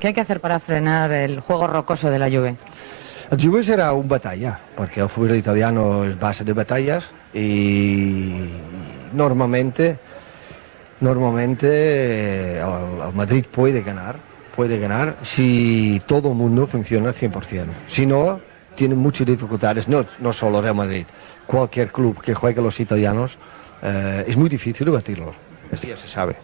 ¿Qué hay que hacer para frenar el juego rocoso de la Juve? El Juve serà un batalla, perquè el futbol italiano es basa de batallas y normalmente el Madrid puede ganar si todo el mundo funciona al 100%. Si no, tienen muchas dificultades, no solo Real Madrid, cualquier club que juegue los italianos es muy difícil batirlos, esto ya se sabe.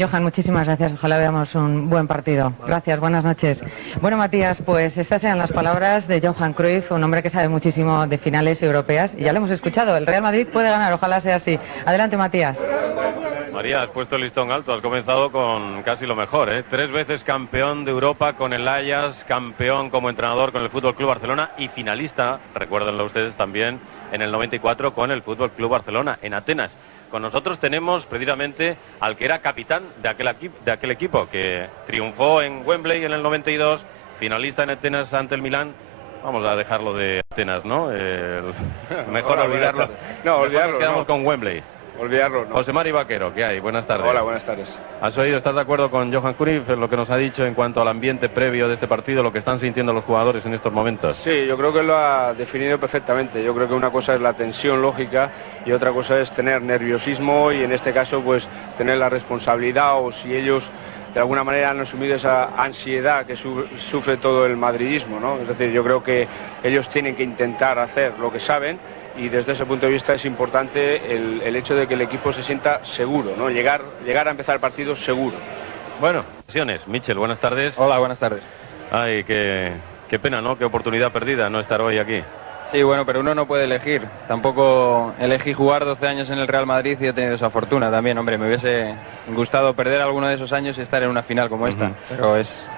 Johan, muchísimas gracias. Ojalá veamos un buen partido. Gracias, buenas noches. Bueno, Matías, pues estas eran las palabras de Johan Cruyff, un hombre que sabe muchísimo de finales europeas. Y ya lo hemos escuchado, el Real Madrid puede ganar, ojalá sea así. Adelante, Matías. María, has puesto el listón alto, has comenzado con casi lo mejor, ¿eh? 3 veces campeón de Europa con el Ajax, campeón como entrenador con el Fútbol Club Barcelona y finalista, recuérdenlo ustedes también, en el 94 con el Fútbol Club Barcelona en Atenas. Con nosotros tenemos precisamente al que era capitán de aquel equipo, que triunfó en Wembley en el 92, finalista en Atenas ante el Milán. Vamos a dejarlo de Atenas, ¿no? Mejor olvidarlo. No, olvidarlo. Quedamos con Wembley. Olvidarlo, ¿no? José Mari Vaquero, ¿qué hay? Buenas tardes. Hola, buenas tardes. ¿Has oído, estás de acuerdo con Johan Cruyff en lo que nos ha dicho en cuanto al ambiente previo de este partido, lo que están sintiendo los jugadores en estos momentos? Sí, yo creo que lo ha definido perfectamente. Yo creo que una cosa es la tensión lógica y otra cosa es tener nerviosismo y en este caso pues tener la responsabilidad, o si ellos de alguna manera han asumido esa ansiedad que sufre todo el madridismo, ¿no? Es decir, yo creo que ellos tienen que intentar hacer lo que saben. Y desde ese punto de vista es importante el hecho de que el equipo se sienta seguro, ¿no? Llegar a empezar el partido seguro. Bueno, Michel, buenas tardes. Hola, buenas tardes. Ay, qué pena, ¿no? Qué oportunidad perdida no estar hoy aquí. Sí, bueno, pero uno no puede elegir. Tampoco elegí jugar 12 años en el Real Madrid y he tenido esa fortuna también. Hombre, me hubiese gustado perder alguno de esos años y estar en una final como esta, pero es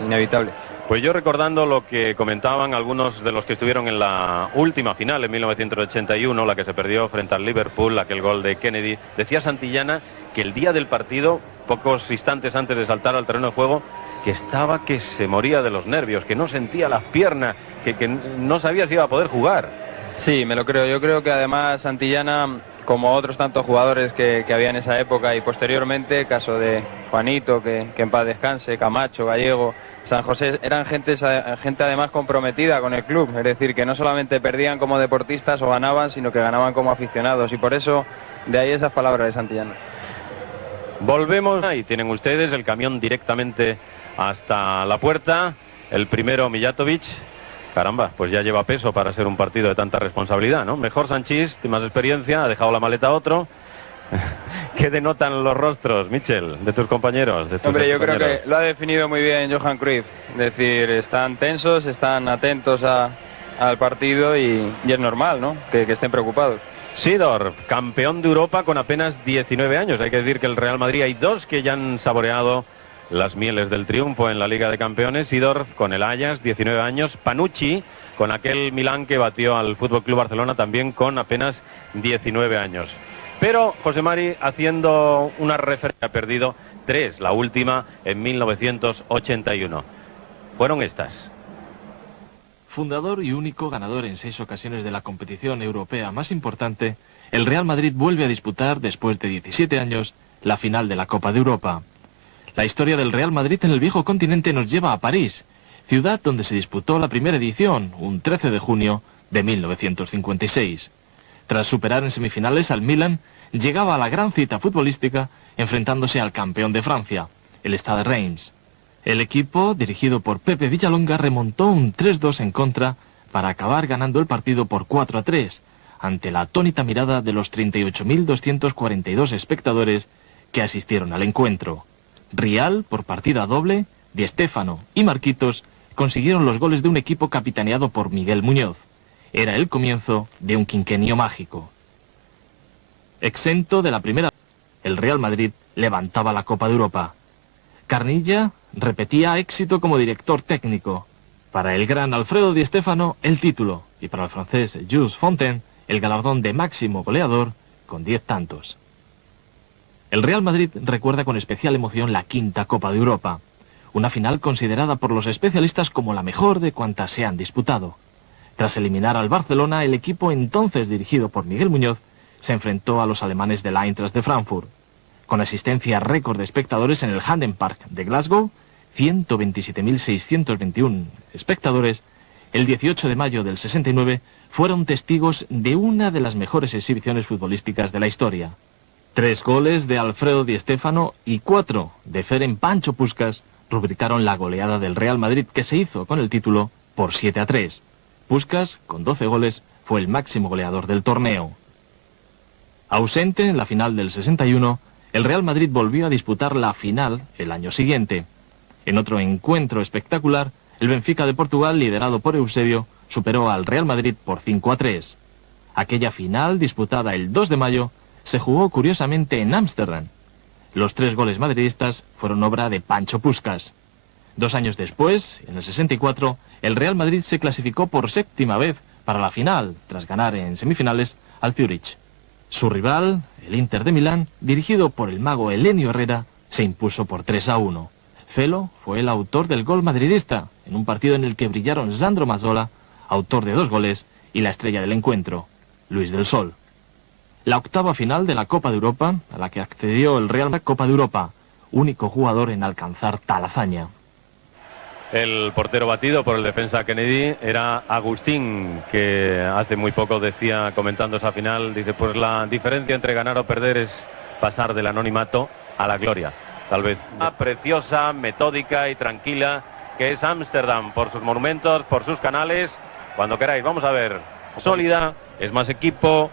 inevitable. Pues yo recordando lo que comentaban algunos de los que estuvieron en la última final en 1981, la que se perdió frente al Liverpool, aquel gol de Kennedy, decía Santillana que el día del partido, pocos instantes antes de saltar al terreno de juego, que se moría de los nervios, que no sentía las piernas, que no sabía si iba a poder jugar. Sí, me lo creo. Yo creo que además Santillana, como otros tantos jugadores que había en esa época y posteriormente, caso de Juanito, que en paz descanse, Camacho, Gallego, San José, eran gente además comprometida con el club, es decir, que no solamente perdían como deportistas o ganaban, sino que ganaban como aficionados, y por eso de ahí esas palabras de Santillana. Volvemos, ahí tienen ustedes el camión directamente hasta la puerta, el primero Mijatovic. Caramba, pues ya lleva peso para ser un partido de tanta responsabilidad, ¿no? Mejor Sanchís, tiene más experiencia, ha dejado la maleta a otro. ¿Qué denotan los rostros, Michel, de tus compañeros? Hombre, yo creo que lo ha definido muy bien Johan Cruyff. Es decir, están tensos, están atentos al partido y es normal, ¿no? Que estén preocupados. Seedorf, campeón de Europa con apenas 19 años. Hay que decir que el Real Madrid hay dos que ya han saboreado las mieles del triunfo en la Liga de Campeones. Seedorf con el Ajax, 19 años. Panucci con aquel Milán que batió al Fútbol Club Barcelona también con apenas 19 años. Pero José Mari, haciendo una referencia, ha perdido 3, la última en 1981. Fueron estas. Fundador y único ganador en 6 ocasiones de la competición europea más importante, el Real Madrid vuelve a disputar, después de 17 años, la final de la Copa de Europa. La historia del Real Madrid en el viejo continente nos lleva a París, ciudad donde se disputó la primera edición, un 13 de junio de 1956. Tras superar en semifinales al Milan, llegaba a la gran cita futbolística enfrentándose al campeón de Francia, el Stade Reims. El equipo, dirigido por Pepe Villalonga, remontó un 3-2 en contra para acabar ganando el partido por 4-3, ante la atónita mirada de los 38.242 espectadores que asistieron al encuentro. Rial, por partida doble, Di Stéfano y Marquitos consiguieron los goles de un equipo capitaneado por Miguel Muñoz. Era el comienzo de un quinquenio mágico. Exento de la primera, el Real Madrid levantaba la Copa de Europa. Carnilla repetía éxito como director técnico. Para el gran Alfredo Di Stéfano, el título, y para el francés Jules Fontaine, el galardón de máximo goleador con 10 tantos. El Real Madrid recuerda con especial emoción la quinta Copa de Europa, una final considerada por los especialistas como la mejor de cuantas se han disputado. Tras eliminar al Barcelona, el equipo entonces dirigido por Miguel Muñoz se enfrentó a los alemanes del Eintracht de Frankfurt. Con asistencia récord de espectadores en el Hampden Park de Glasgow, 127.621 espectadores, el 18 de mayo del 69 fueron testigos de una de las mejores exhibiciones futbolísticas de la historia. 3 goles de Alfredo Di Stéfano y 4 de Ferenc Pancho Puskás rubricaron la goleada del Real Madrid, que se hizo con el título por 7-3. Puskás, con 12 goles, fue el máximo goleador del torneo. Ausente en la final del 61, el Real Madrid volvió a disputar la final el año siguiente. En otro encuentro espectacular, el Benfica de Portugal, liderado por Eusebio, superó al Real Madrid por 5-3. Aquella final, disputada el 2 de mayo, se jugó curiosamente en Ámsterdam. Los 3 goles madridistas fueron obra de Pancho Puskás. 2 años después, en el 64, el Real Madrid se clasificó por 7ª vez para la final, tras ganar en semifinales al Zurich. Su rival, el Inter de Milán, dirigido por el mago Helenio Herrera, se impuso por 3-1. Felo fue el autor del gol madridista, en un partido en el que brillaron Sandro Mazzola, autor de 2 goles, y la estrella del encuentro, Luis del Sol. La octava final de la Copa de Europa, a la que accedió el Real Madrid, Copa de Europa, único jugador en alcanzar tal hazaña. El portero batido por el defensa Kennedy era Agustín, que hace muy poco decía, comentando esa final, dice, pues la diferencia entre ganar o perder es pasar del anonimato a la gloria. Tal vez una preciosa, metódica y tranquila, que es Ámsterdam, por sus monumentos, por sus canales. Cuando queráis, vamos a ver. Sólida, es más equipo,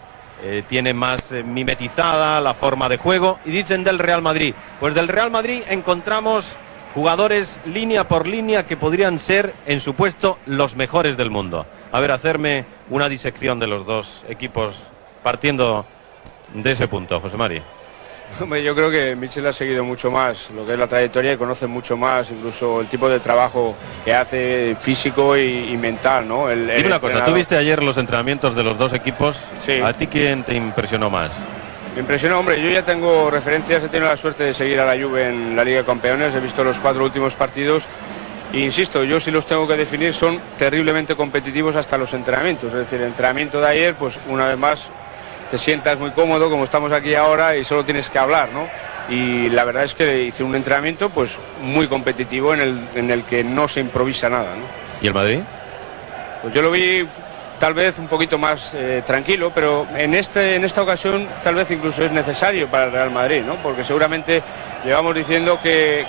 tiene más mimetizada la forma de juego. Y dicen del Real Madrid. Pues del Real Madrid encontramos jugadores línea por línea que podrían ser, en su puesto, los mejores del mundo. A ver, hacerme una disección de los dos equipos partiendo de ese punto, José Mari. Hombre, yo creo que Michel ha seguido mucho más lo que es la trayectoria y conoce mucho más, incluso el tipo de trabajo que hace físico y mental, ¿no? Dime una cosa, ¿tú viste ayer los entrenamientos de los dos equipos? Sí. ¿A ti quién te impresionó más? Me impresionó, hombre, yo ya tengo referencias, he tenido la suerte de seguir a la Juve en la Liga de Campeones, he visto los 4 últimos partidos e insisto, yo si los tengo que definir son terriblemente competitivos hasta los entrenamientos, es decir, el entrenamiento de ayer, pues una vez más te sientas muy cómodo como estamos aquí ahora y solo tienes que hablar, ¿no? Y la verdad es que hice un entrenamiento pues muy competitivo en el que no se improvisa nada, ¿no? ¿Y el Madrid? Pues yo lo vi tal vez un poquito más tranquilo, pero en esta ocasión tal vez incluso es necesario para el Real Madrid, ¿no? Porque seguramente llevamos diciendo que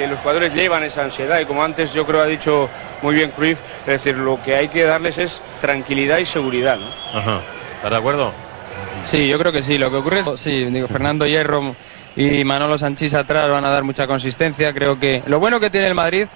los jugadores llevan esa ansiedad y como antes yo creo ha dicho muy bien Cruyff, es decir, lo que hay que darles es tranquilidad y seguridad, ¿no? Ajá. ¿Estás de acuerdo? Sí, yo creo que sí. Lo que ocurre es, sí, digo, Fernando Hierro y Manolo Sanchís atrás van a dar mucha consistencia. Creo que lo bueno que tiene el Madrid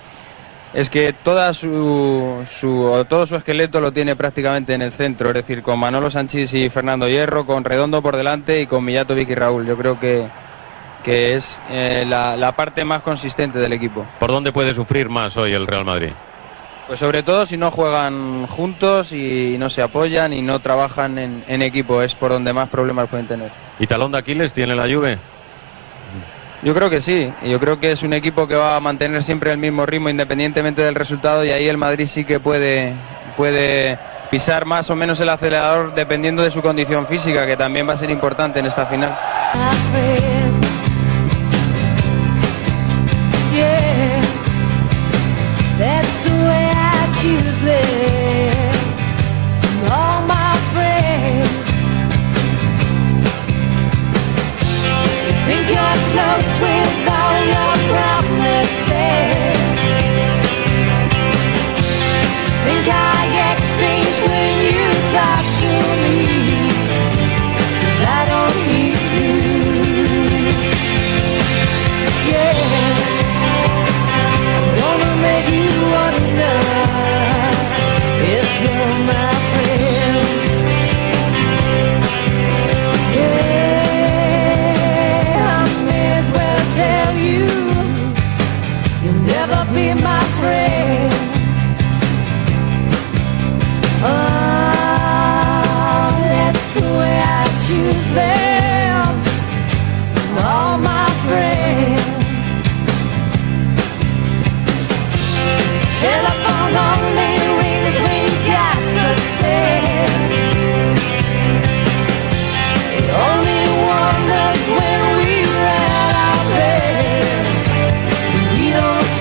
es que todo su esqueleto lo tiene prácticamente en el centro, es decir, con Manolo Sanchís y Fernando Hierro, con Redondo por delante y con Mijatovic y Raúl. Yo creo que es la parte más consistente del equipo. ¿Por dónde puede sufrir más hoy el Real Madrid? Pues sobre todo si no juegan juntos y no se apoyan y no trabajan en equipo, es por donde más problemas pueden tener. ¿Y talón de Aquiles tiene la Juve? Yo creo que sí, yo creo que es un equipo que va a mantener siempre el mismo ritmo independientemente del resultado y ahí el Madrid sí que puede pisar más o menos el acelerador dependiendo de su condición física, que también va a ser importante en esta final.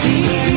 See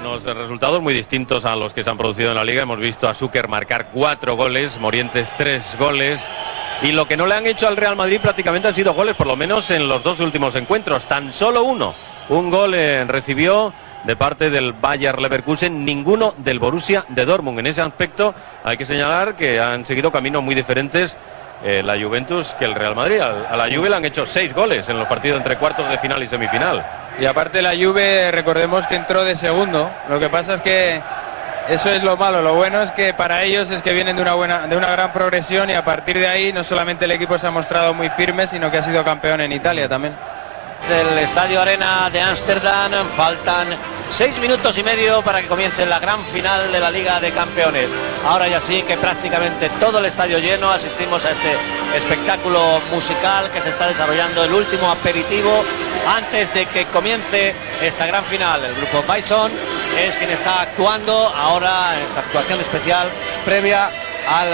Unos resultados muy distintos a los que se han producido en la Liga. Hemos visto a Súquer marcar 4 goles, Morientes 3 goles. Y lo que no le han hecho al Real Madrid prácticamente han sido goles, por lo menos en los 2 últimos encuentros. Tan solo uno. Un gol recibió de parte del Bayer Leverkusen, ninguno del Borussia de Dortmund. En ese aspecto hay que señalar que han seguido caminos muy diferentes la Juventus que el Real Madrid. A la Juve le han hecho 6 goles en los partidos entre cuartos de final y semifinal. Y aparte la Juve, recordemos que entró de segundo. Lo que pasa es que eso es lo malo. Lo bueno es que para ellos es que vienen de una gran progresión, y a partir de ahí no solamente el equipo se ha mostrado muy firme, sino que ha sido campeón en Italia también. Del Estadio Arena de Ámsterdam faltan 6 minutos y medio para que comience la gran final de la Liga de Campeones. Ahora ya sí que prácticamente todo el estadio lleno. Asistimos a este espectáculo musical que se está desarrollando, el último aperitivo antes de que comience esta gran final. El grupo Bison es quien está actuando ahora en esta actuación especial previa al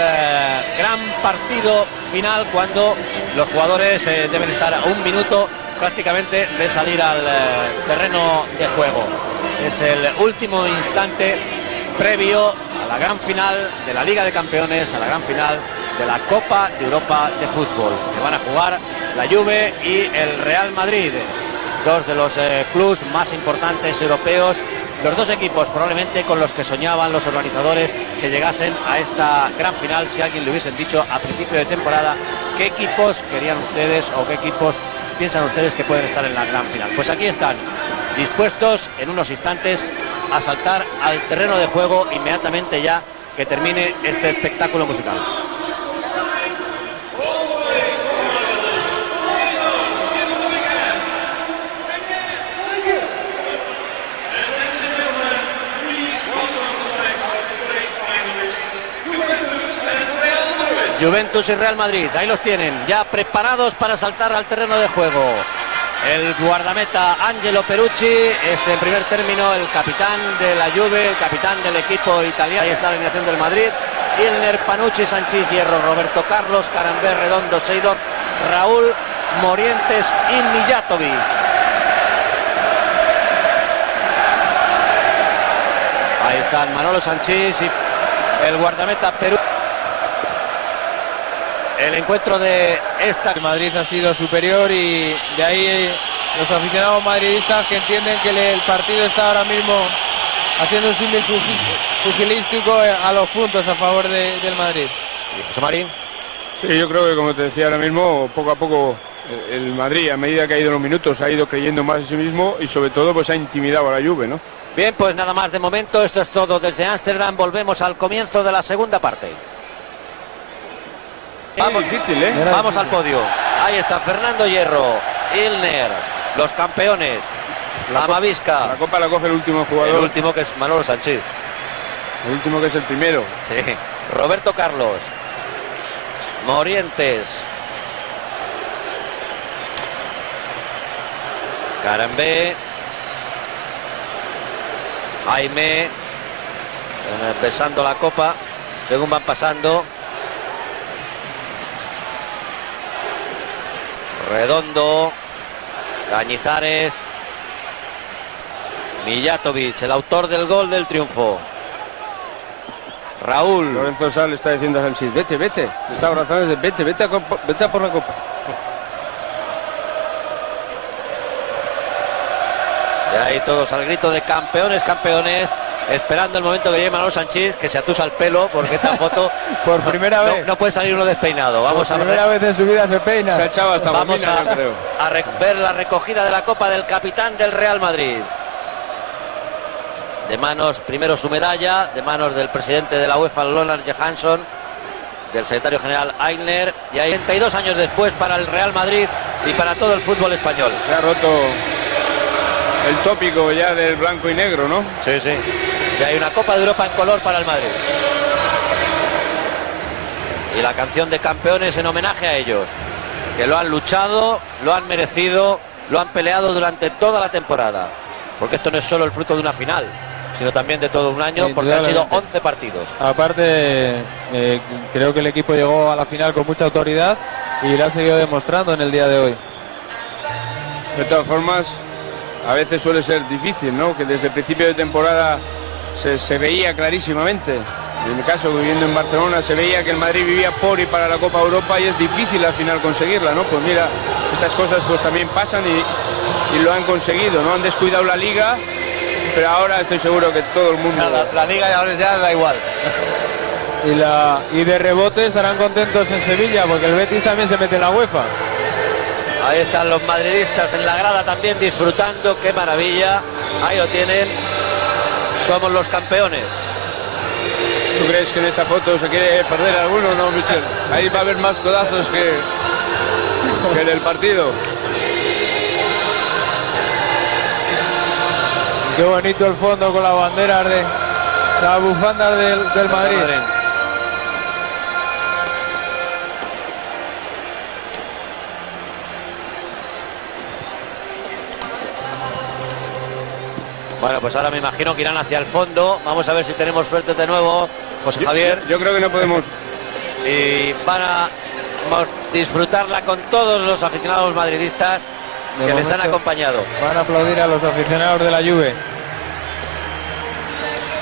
gran partido final, cuando los jugadores deben estar a 1 minuto prácticamente de salir al terreno de juego. Es el último instante previo a la gran final de la Liga de Campeones, a la gran final de la Copa de Europa de fútbol, que van a jugar la Juve y el Real Madrid, 2 de los clubes más importantes europeos, los 2 equipos probablemente con los que soñaban los organizadores que llegasen a esta gran final. Si alguien le hubiesen dicho a principio de temporada qué equipos querían ustedes o qué equipos piensan ustedes que pueden estar en la gran final, pues aquí están, dispuestos en unos instantes a saltar al terreno de juego inmediatamente ya que termine este espectáculo musical. Juventus y Real Madrid, ahí los tienen, ya preparados para saltar al terreno de juego. El guardameta Angelo Perucci, en primer término el capitán de la Juve, el capitán del equipo italiano. Ahí está la alineación del Madrid: Ilner, Panucci, Sanchís, Hierro, Roberto Carlos, Carambé, Redondo, Seidor, Raúl, Morientes y Mijatovic. Ahí están Manolo Sanchís y el guardameta Perucci. El encuentro de esta... El Madrid ha sido superior, y de ahí los aficionados madridistas que entienden que el partido está ahora mismo haciendo un símil pugilístico a los puntos a favor del Madrid. ¿Y José Marín? Sí, yo creo que, como te decía ahora mismo, poco a poco el Madrid, a medida que ha ido los minutos, ha ido creyendo más en sí mismo, y sobre todo pues ha intimidado a la Juve, ¿no? Bien, pues nada más de momento. Esto es todo desde Ámsterdam. Volvemos al comienzo de la segunda parte. Vamos, difícil, ¿eh? Vamos al podio. Ahí está Fernando Hierro, Ilner, los campeones, Amavisca. La copa la coge el último jugador. El último, que es Manolo Sanchís. El último, que es el primero. Sí. Roberto Carlos, Morientes, Carambé, Jaime, besando la copa según van pasando. Redondo, Cañizares, Mijatovic, el autor del gol del triunfo. Raúl. Lorenzo Sá le está diciendo a Sanchís: vete, vete. Le está abrazando desde vete a por la copa. Y ahí todos al grito de campeones, campeones, esperando el momento que llegue Manolo Sanchís, que se atusa el pelo, porque esta foto por primera vez no puede salir uno despeinado. Vamos por primera vez en su vida se peina. Se ha echado hasta vamos bobina, yo creo. a ver la recogida de la copa del capitán del Real Madrid. De manos, primero su medalla, de manos del presidente de la UEFA, Lennart Johansson, del secretario general Aigner, y hay 32 años después para el Real Madrid y para todo el fútbol español. Se ha roto el tópico ya del blanco y negro, ¿no? Sí, sí. Y hay una Copa de Europa en color para el Madrid. Y la canción de campeones en homenaje a ellos, que lo han luchado, lo han merecido, lo han peleado durante toda la temporada. Porque esto no es solo el fruto de una final, sino también de todo un año, porque han sido 11 partidos. Aparte, creo que el equipo llegó a la final con mucha autoridad y lo ha seguido demostrando en el día de hoy. De todas formas, a veces suele ser difícil, ¿no? Que desde el principio de temporada se veía clarísimamente. En mi caso, viviendo en Barcelona, se veía que el Madrid vivía por y para la Copa Europa y es difícil al final conseguirla, ¿no? Pues mira, estas cosas pues también pasan y lo han conseguido, ¿no? Han descuidado la Liga, pero ahora estoy seguro que todo el mundo... La Liga ahora ya da igual. Y de rebote estarán contentos en Sevilla, porque el Betis también se mete en la UEFA. Ahí están los madridistas en la grada también disfrutando, qué maravilla. Ahí lo tienen, somos los campeones. ¿Tú crees que en esta foto se quiere perder alguno, no, Michel? Ahí va a haber más codazos que en el partido. Qué bonito el fondo con las banderas de las bufandas del Madrid. Bueno, pues ahora me imagino que irán hacia el fondo. Vamos a ver si tenemos suerte de nuevo, José Javier. Yo creo que no podemos. Y van a disfrutarla con todos los aficionados madridistas que les han acompañado. Van a aplaudir a los aficionados de la Juve.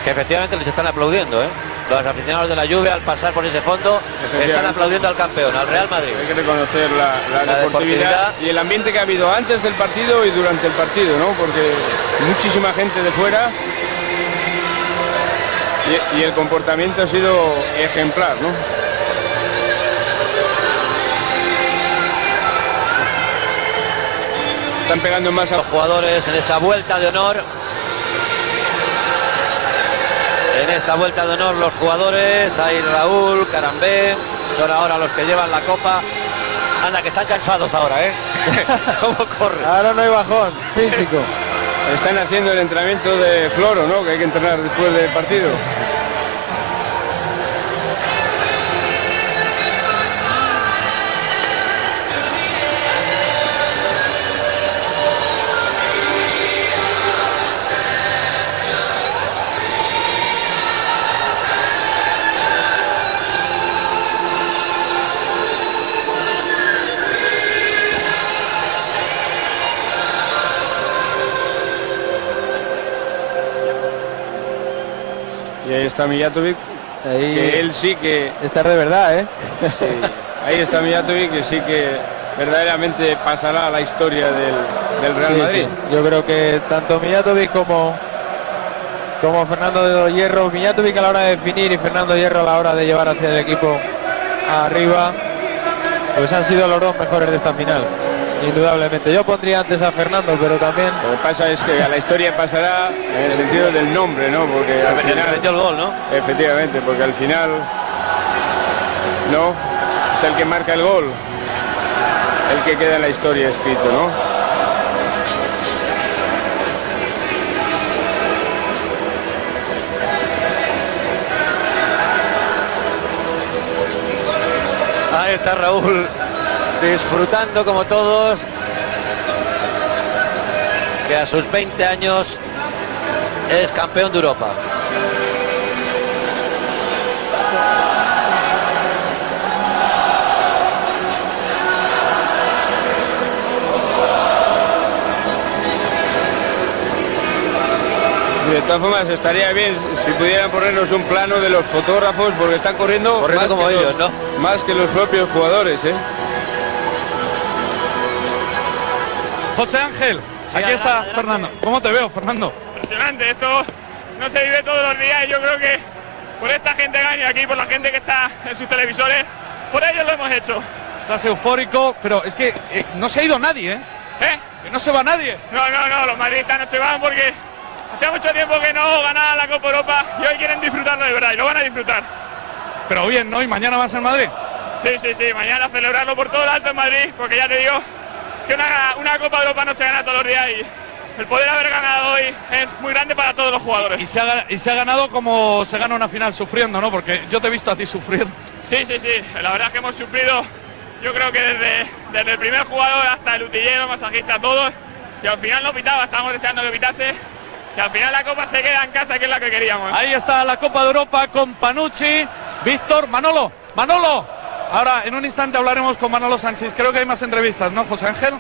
Que efectivamente les están aplaudiendo, ¿eh? Los aficionados de la Juve al pasar por ese fondo están aplaudiendo al campeón, al Real Madrid. Hay que reconocer la deportividad y el ambiente que ha habido antes del partido y durante el partido, ¿no? Porque muchísima gente de fuera y el comportamiento ha sido ejemplar, ¿no? Están pegando más a los jugadores en esta vuelta de honor. En esta vuelta de honor los jugadores, hay Raúl, Carambé, son ahora los que llevan la copa. Anda, que están cansados ahora, ¿eh? ¿Cómo corre? Ahora no hay bajón físico. Están haciendo el entrenamiento de floro, ¿no? Que hay que entrenar después del partido. Y ahí está Mijatovic, que él sí que... Está de verdad, ¿eh? Sí, ahí está Mijatovic, que sí que verdaderamente pasará a la historia del Real Madrid. Sí. Yo creo que tanto Mijatovic como Fernando Hierro, Mijatovic a la hora de definir y Fernando Hierro a la hora de llevar hacia el equipo arriba, pues han sido los dos mejores de esta final. Indudablemente. Yo pondría antes a Fernando, pero también... Lo que pasa es que a la historia pasará en el sentido del nombre, ¿no? Porque al final... metió el gol, ¿no? Efectivamente, porque al final... No, es el que marca el gol, el que queda en la historia escrito, ¿no? Ahí está Raúl, disfrutando como todos, que a sus 20 años es campeón de Europa. De todas formas estaría bien si pudieran ponernos un plano de los fotógrafos, porque están corriendo más como ellos, ¿no? Más que los propios jugadores, ¿eh? José Ángel, sí, aquí está adelante. Fernando. ¿Cómo te veo, Fernando? Impresionante, esto no se vive todos los días y yo creo que por esta gente gana aquí, por la gente que está en sus televisores, por ellos lo hemos hecho. Estás eufórico, pero es que no se ha ido nadie, ¿eh? Que no se va nadie. No, los madridistas no se van porque hacía mucho tiempo que no ganaban la Copa Europa y hoy quieren disfrutarlo de verdad y lo van a disfrutar. Pero bien, ¿no? ¿Y mañana vas al Madrid? Sí, mañana celebrarlo por todo lo alto en Madrid, porque ya te digo que una Copa Europa no se gana todos los días y el poder haber ganado hoy es muy grande para todos los jugadores. Y se ha ganado como se gana una final, sufriendo, ¿no? Porque yo te he visto a ti sufrir. Sí, la verdad es que hemos sufrido, yo creo que desde el primer jugador hasta el utillero, masajista, todos, y al final no pitaba, estábamos deseando que pitase, y al final la Copa se queda en casa, que es la que queríamos. Ahí está la Copa de Europa con Panucci, Víctor, Manolo. Ahora, en un instante hablaremos con Manolo Sánchez. Creo que hay más entrevistas, ¿no, José Ángel?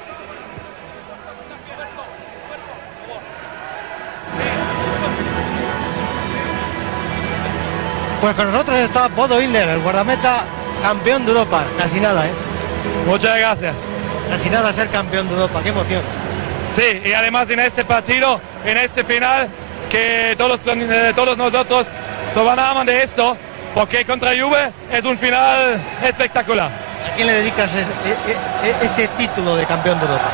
Pues con nosotros está Bodo Illner, el guardameta campeón de Europa. Casi nada, ¿eh? Muchas gracias. Casi nada ser campeón de Europa, qué emoción. Sí, y además en este partido, en este final, que todos nosotros soñamos de esto, porque contra Juve es un final espectacular. ¿A quién le dedicas este título de campeón de Europa?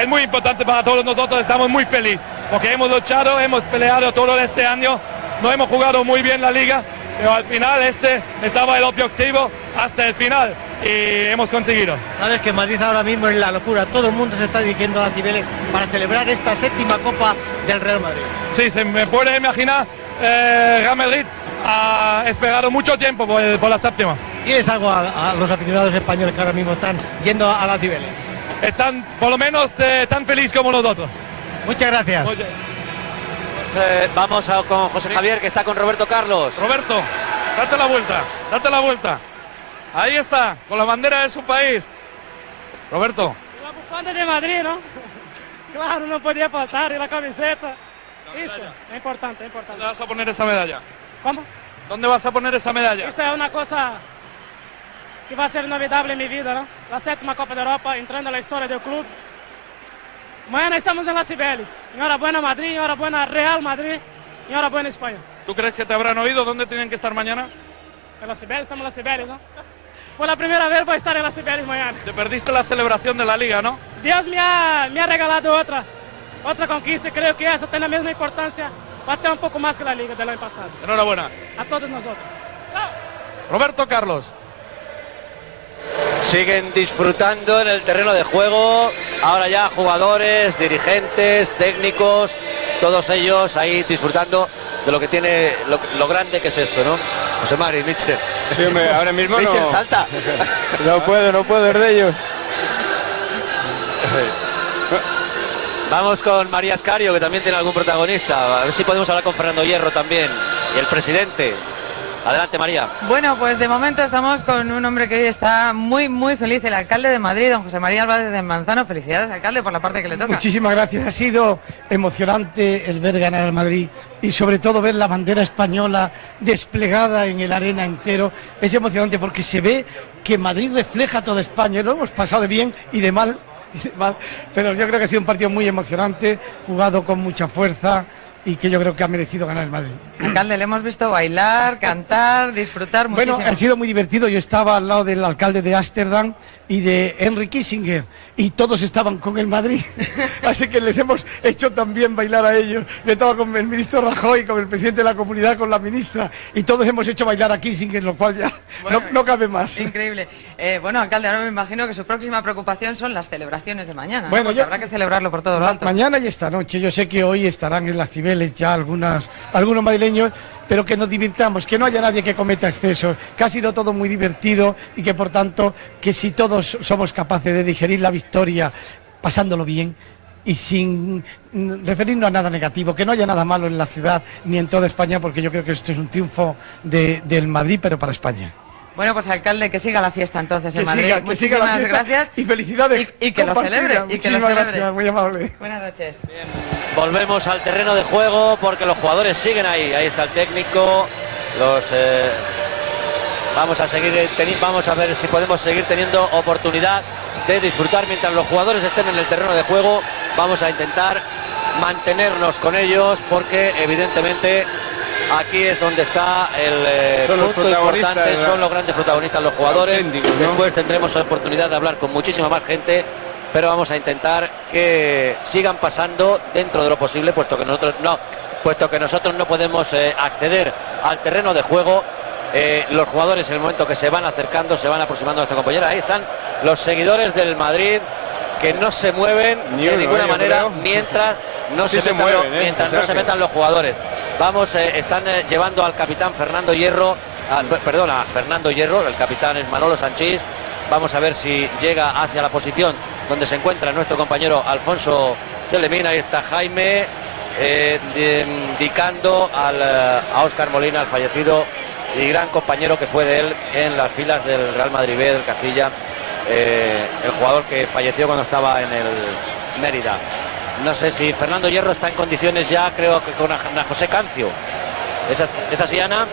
Es muy importante para todos nosotros, estamos muy felices, porque hemos luchado, hemos peleado todo este año, no hemos jugado muy bien la liga, pero al final estaba el objetivo hasta el final y hemos conseguido. Sabes que Madrid ahora mismo es la locura, todo el mundo se está dirigiendo a la Cibeles para celebrar esta 7ª Copa del Real Madrid. Sí, se me puede imaginar, Real Madrid ha esperado mucho tiempo por la 7ª. ¿Tienes algo a los aficionados españoles que ahora mismo están yendo a la Cibeles? Están por lo menos tan felices como nosotros. Muchas gracias. Pues, vamos con José Javier, que está con Roberto Carlos. Roberto, date la vuelta. Ahí está, con la bandera de su país. Roberto. La bufanda de Madrid, ¿no? Claro, no podía faltar, y la camiseta. Listo, es importante, es importante. ¿Dónde vas a poner esa medalla? ¿Cómo? ¿Dónde vas a poner esa medalla? Esto es una cosa que va a ser inolvidable en mi vida, ¿no? La 7ª Copa de Europa, entrando en la historia del club. Mañana estamos en las Cibeles. Enhorabuena Madrid, enhorabuena Real Madrid, enhorabuena España. ¿Tú crees que te habrán oído? ¿Dónde tienen que estar mañana? En las Cibeles, estamos en las Cibeles, ¿no? Por la primera vez voy a estar en las Cibeles mañana. Te perdiste la celebración de la Liga, ¿no? Dios me ha regalado otra conquista, creo que esa tiene la misma importancia, va a tener un poco más que la Liga del año pasado. Enhorabuena. A todos nosotros. Chao. Roberto Carlos. Siguen disfrutando en el terreno de juego, ahora ya jugadores, dirigentes, técnicos, todos ellos ahí disfrutando de lo que tiene, lo grande que es esto, ¿no? José Mari, Mitchell. Sí, hombre, ahora mismo Mitchell, no. salta. No puedo, es de ellos. Vamos con María Escario, que también tiene algún protagonista. A ver si podemos hablar con Fernando Hierro también, y el presidente. Adelante, María. Bueno, pues de momento estamos con un hombre que hoy está muy, muy feliz, el alcalde de Madrid, don José María Álvarez de Manzano. Felicidades, alcalde, por la parte que le toca. Muchísimas gracias. Ha sido emocionante el ver ganar al Madrid y sobre todo ver la bandera española desplegada en el arena entero. Es emocionante porque se ve que Madrid refleja toda España. Lo hemos pasado de bien y de mal, pero yo creo que ha sido un partido muy emocionante, jugado con mucha fuerza, y que yo creo que ha merecido ganar el Madrid. Alcalde, le hemos visto bailar, cantar, disfrutar muchísimo. Bueno, ha sido muy divertido. Yo estaba al lado del alcalde de Ámsterdam y de Henry Kissinger, y todos estaban con el Madrid. Así que les hemos hecho también bailar a ellos. Yo estaba con el ministro Rajoy, con el presidente de la comunidad, con la ministra, y todos hemos hecho bailar a Kissinger, lo cual ya bueno, no cabe más. Increíble. Bueno, alcalde, ahora me imagino que su próxima preocupación son las celebraciones de mañana. Bueno, ¿no? Habrá que celebrarlo por todo lo alto. Mañana y esta noche. Yo sé que hoy estarán en las Cibeles ya algunos madrileños, pero que nos divirtamos, que no haya nadie que cometa excesos, que ha sido todo muy divertido y que por tanto, que si todos somos capaces de digerir la victoria pasándolo bien y sin referirnos a nada negativo, que no haya nada malo en la ciudad ni en toda España, porque yo creo que esto es un triunfo del Madrid, pero para España. Bueno, pues alcalde, que siga la fiesta entonces en Madrid. Muchísimas gracias. Y felicidades. Y que lo celebre. Muchísimas gracias, muy amable. Buenas noches. Bien. Volvemos al terreno de juego porque los jugadores siguen ahí. Ahí está el técnico. Vamos a ver si podemos seguir teniendo oportunidad de disfrutar mientras los jugadores estén en el terreno de juego. Vamos a intentar mantenernos con ellos porque evidentemente aquí es donde está el punto importante, son los grandes protagonistas, los jugadores. Después tendremos la oportunidad de hablar con muchísima más gente, pero vamos a intentar que sigan pasando dentro de lo posible, puesto que nosotros no podemos acceder al terreno de juego. Los jugadores, en el momento que se van acercando, se van aproximando a nuestra compañera. Ahí están los seguidores del Madrid, que no se mueven de ninguna manera mientras no se metan los jugadores. Están llevando al capitán Fernando Hierro, a Fernando Hierro, el capitán es Manolo Sanchís. Vamos a ver si llega hacia la posición donde se encuentra nuestro compañero Alfonso Celemín. Ahí está Jaime, indicando a Óscar Molina, al fallecido y gran compañero que fue de él en las filas del Real Madrid B, del Castilla, el jugador que falleció cuando estaba en el Mérida. No sé si Fernando Hierro está en condiciones ya, creo que con Ana José Cancio. ¿Es así, Ana?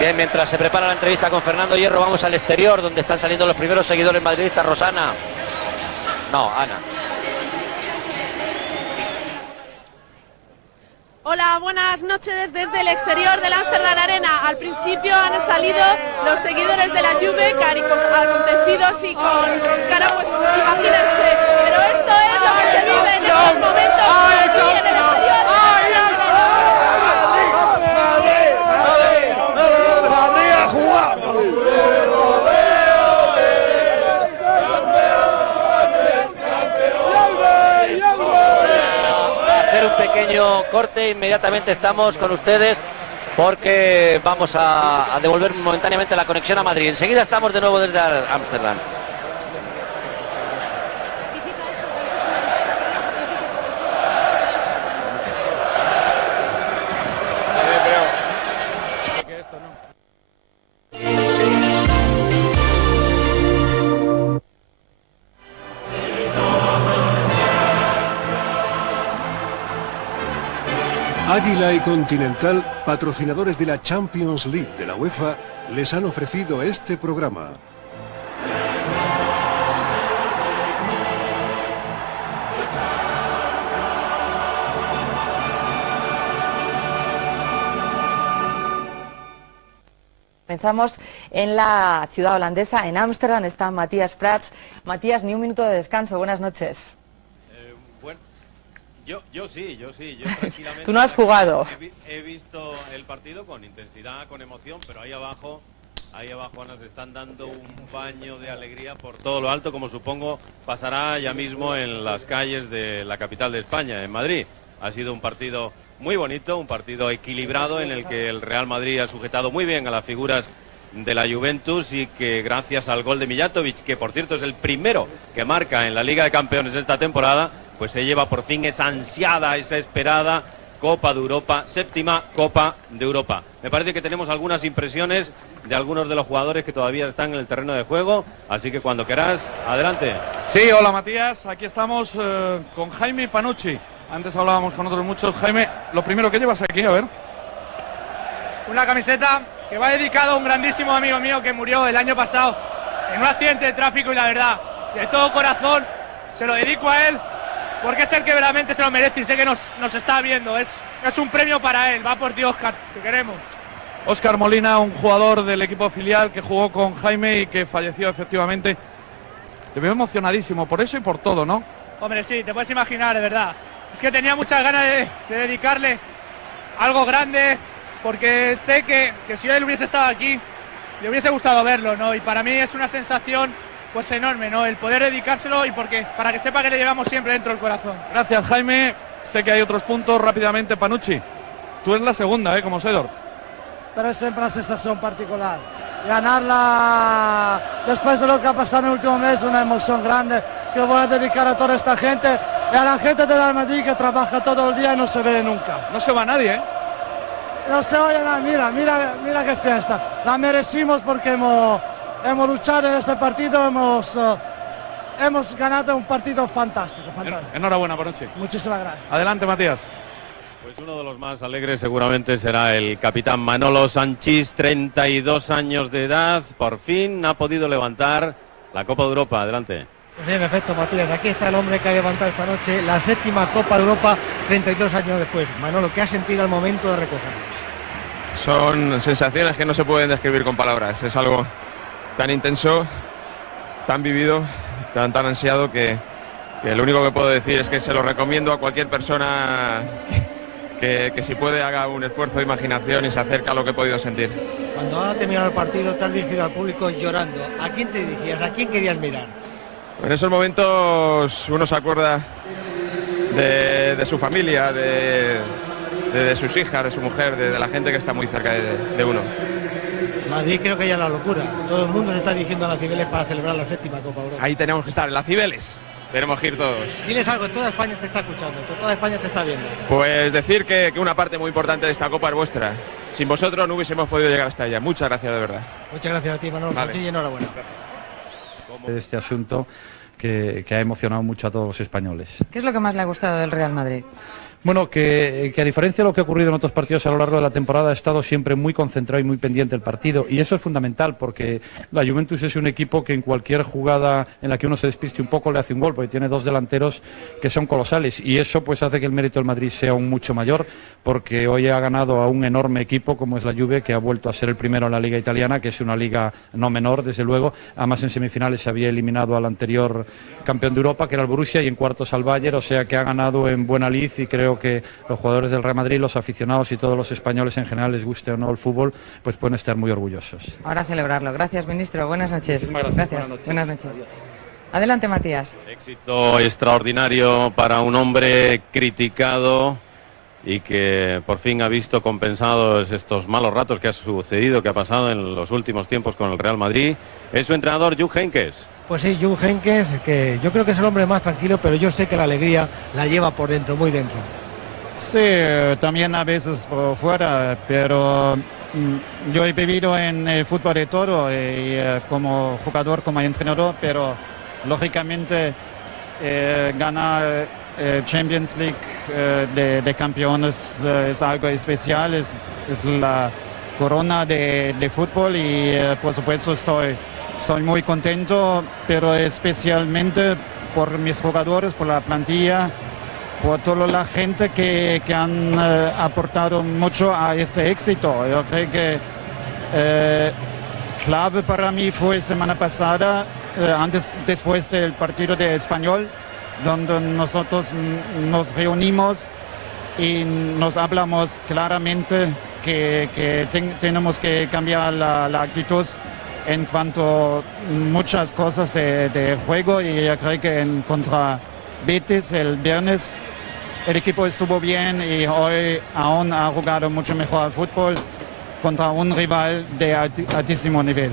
Bien, mientras se prepara la entrevista con Fernando Hierro, vamos al exterior, donde están saliendo los primeros seguidores madridistas. Rosana. No, Ana. Hola, buenas noches desde el exterior del Amsterdam Arena. Al principio han salido los seguidores de la Juve, acontecidos y con cara, pues imagínense. Pero esto es lo que se vive en estos momentos aquí en el exterior. Hacer un pequeño corte, inmediatamente estamos con ustedes porque vamos a devolver momentáneamente la conexión a Madrid. Enseguida estamos de nuevo desde Ámsterdam. Águila y Continental, patrocinadores de la Champions League de la UEFA, les han ofrecido este programa. Comenzamos en la ciudad holandesa, en Ámsterdam, está Matías Prats. Matías, ni un minuto de descanso, buenas noches. Bueno, yo sí, tranquilamente. Tú no has jugado. He visto el partido con intensidad, con emoción, pero ahí abajo, Ana, se están dando un baño de alegría por todo lo alto, como supongo pasará ya mismo en las calles de la capital de España, en Madrid. Ha sido un partido muy bonito, un partido equilibrado en el que el Real Madrid ha sujetado muy bien a las figuras de la Juventus y que gracias al gol de Mijatovic, que por cierto es el primero que marca en la Liga de Campeones esta temporada, pues se lleva por fin esa ansiada, esa esperada Copa de Europa, séptima Copa de Europa. Me parece que tenemos algunas impresiones de algunos de los jugadores que todavía están en el terreno de juego, así que cuando quieras, adelante. Sí, hola Matías, aquí estamos con Jaime Panucci. Antes hablábamos con otros muchos. Jaime, lo primero que llevas aquí, a ver. Una camiseta que va dedicado a un grandísimo amigo mío que murió el año pasado en un accidente de tráfico, y la verdad, de todo corazón, se lo dedico a él, porque es el que verdaderamente se lo merece y sé que nos está viendo. Es un premio para él. Va por ti, Óscar, te queremos. Óscar Molina, un jugador del equipo filial que jugó con Jaime y que falleció efectivamente. Te veo emocionadísimo por eso y por todo, ¿no? Hombre, sí, te puedes imaginar, de verdad. Es que tenía muchas ganas de dedicarle algo grande, porque sé que si él hubiese estado aquí, le hubiese gustado verlo, ¿no? Y para mí es una sensación pues enorme, ¿no? El poder dedicárselo y para que sepa que le llevamos siempre dentro del corazón. Gracias, Jaime. Sé que hay otros puntos. Rápidamente, Panucci. Tú eres la segunda, como Sedor. Pero es siempre una sensación particular. Ganarla después de lo que ha pasado en el último mes, una emoción grande que voy a dedicar a toda esta gente y a la gente de Real Madrid que trabaja todo el día y no se ve nunca. No se va nadie, ¿eh? No se oye nada, mira qué fiesta. La merecimos porque hemos luchado en este partido, hemos ganado un partido fantástico. Enhorabuena, Panucci. Muchísimas gracias. Adelante, Matías. Pues uno de los más alegres seguramente será el capitán Manolo Sanchís, 32 años de edad, por fin ha podido levantar la Copa de Europa. Adelante. Sí, en efecto, Matías, aquí está el hombre que ha levantado esta noche la séptima Copa de Europa 32 años después. Manolo, ¿qué ha sentido al momento de recogerla? Son sensaciones que no se pueden describir con palabras. Es algo tan intenso, tan vivido, tan ansiado que lo único que puedo decir es que se lo recomiendo a cualquier persona que si puede haga un esfuerzo de imaginación y se acerque a lo que he podido sentir. Cuando ha terminado el partido te has dirigido al público llorando. ¿A quién te dirigías? ¿A quién querías mirar? En esos momentos uno se acuerda de su familia, de sus hijas, de su mujer, de la gente que está muy cerca de uno. Madrid creo que ya es la locura. Todo el mundo se está dirigiendo a las Cibeles para celebrar la séptima Copa Europa. Ahí tenemos que estar, en las Cibeles. Tenemos que ir todos. Diles algo, toda España te está escuchando, toda España te está viendo. Pues decir que una parte muy importante de esta Copa es vuestra. sin vosotros no hubiésemos podido llegar hasta allá. Muchas gracias, de verdad. Muchas gracias a ti, Manolo. Vale. Y enhorabuena. Este asunto que ha emocionado mucho a todos los españoles. ¿Qué es lo que más le ha gustado del Real Madrid? Bueno, que a diferencia de lo que ha ocurrido en otros partidos a lo largo de la temporada, ha estado siempre muy concentrado y muy pendiente del partido. Y eso es fundamental, porque la Juventus es un equipo que en cualquier jugada en la que uno se despiste un poco le hace un gol, porque tiene dos delanteros que son colosales. Y eso pues hace que el mérito del Madrid sea aún mucho mayor, porque hoy ha ganado a un enorme equipo como es la Juve, que ha vuelto a ser el primero en la Liga Italiana, que es una liga no menor, desde luego. Además, en semifinales se había eliminado al anterior campeón de Europa, que era el Borussia, y en cuartos al Bayern, o sea que ha ganado en buena lid, y creo que los jugadores del Real Madrid, los aficionados y todos los españoles en general, les guste o no el fútbol, pues pueden estar muy orgullosos. Ahora a celebrarlo. Gracias, ministro. Buenas noches. Gracias. Buenas noches. Adelante, Matías. Éxito extraordinario para un hombre criticado y que por fin ha visto compensados estos malos ratos que ha sucedido, que ha pasado en los últimos tiempos con el Real Madrid. Es su entrenador, Jupp Heynckes. Pues sí, Jupp Heynckes, que yo creo que es el hombre más tranquilo, pero yo sé que la alegría la lleva por dentro, muy dentro. Sí, también a veces por fuera, pero yo he vivido en el fútbol de todo, como jugador, como entrenador, pero lógicamente ganar Champions League de campeones es algo especial, es la corona de fútbol y por supuesto estoy muy contento, pero especialmente por mis jugadores, por la plantilla, por toda la gente que han aportado mucho a este éxito. Yo creo que clave para mí fue semana pasada, después del partido de Español, donde nosotros nos reunimos y nos hablamos claramente que tenemos que cambiar la actitud en cuanto a muchas cosas de juego, y yo creo que contra Betis el viernes el equipo estuvo bien y hoy aún ha jugado mucho mejor al fútbol contra un rival de altísimo nivel.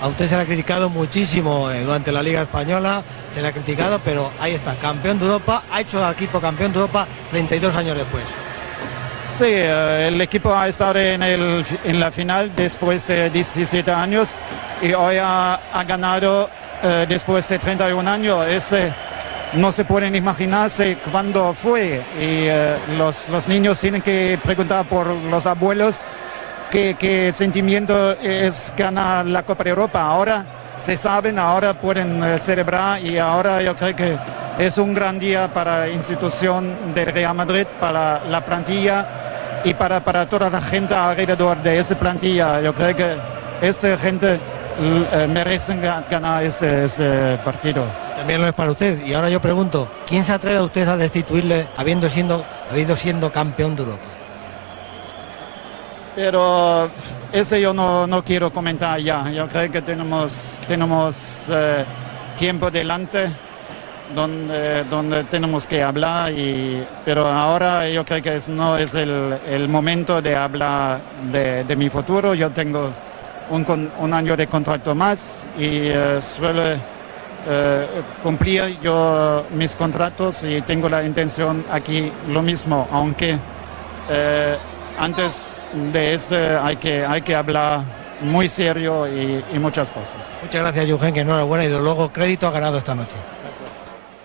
A usted se le ha criticado muchísimo durante la Liga Española, se le ha criticado, pero ahí está, campeón de Europa, ha hecho al equipo campeón de Europa 32 años después. Sí, el equipo ha estado en la final después de 17 años y hoy ha ganado después de 31 años. No se pueden imaginarse cuándo fue, y los niños tienen que preguntar por los abuelos qué sentimiento es ganar la Copa de Europa. Ahora se saben, ahora pueden celebrar, y ahora yo creo que es un gran día para la institución del Real Madrid, para la plantilla y para toda la gente alrededor de esta plantilla. Yo creo que esta gente merece ganar este partido. También lo es para usted. Y ahora yo pregunto, ¿quién se atreve a usted a destituirle habiendo siendo campeón de Europa? Pero ese yo no quiero comentar ya. Yo creo que tenemos tiempo delante donde tenemos que hablar, pero ahora yo creo que no es el momento de hablar de mi futuro. Yo tengo un año de contrato más y suelo cumplir yo mis contratos, y tengo la intención aquí lo mismo, aunque antes de hay que hablar muy serio y muchas cosas. Muchas gracias, Jupp, que enhorabuena, y de luego crédito ha ganado esta noche.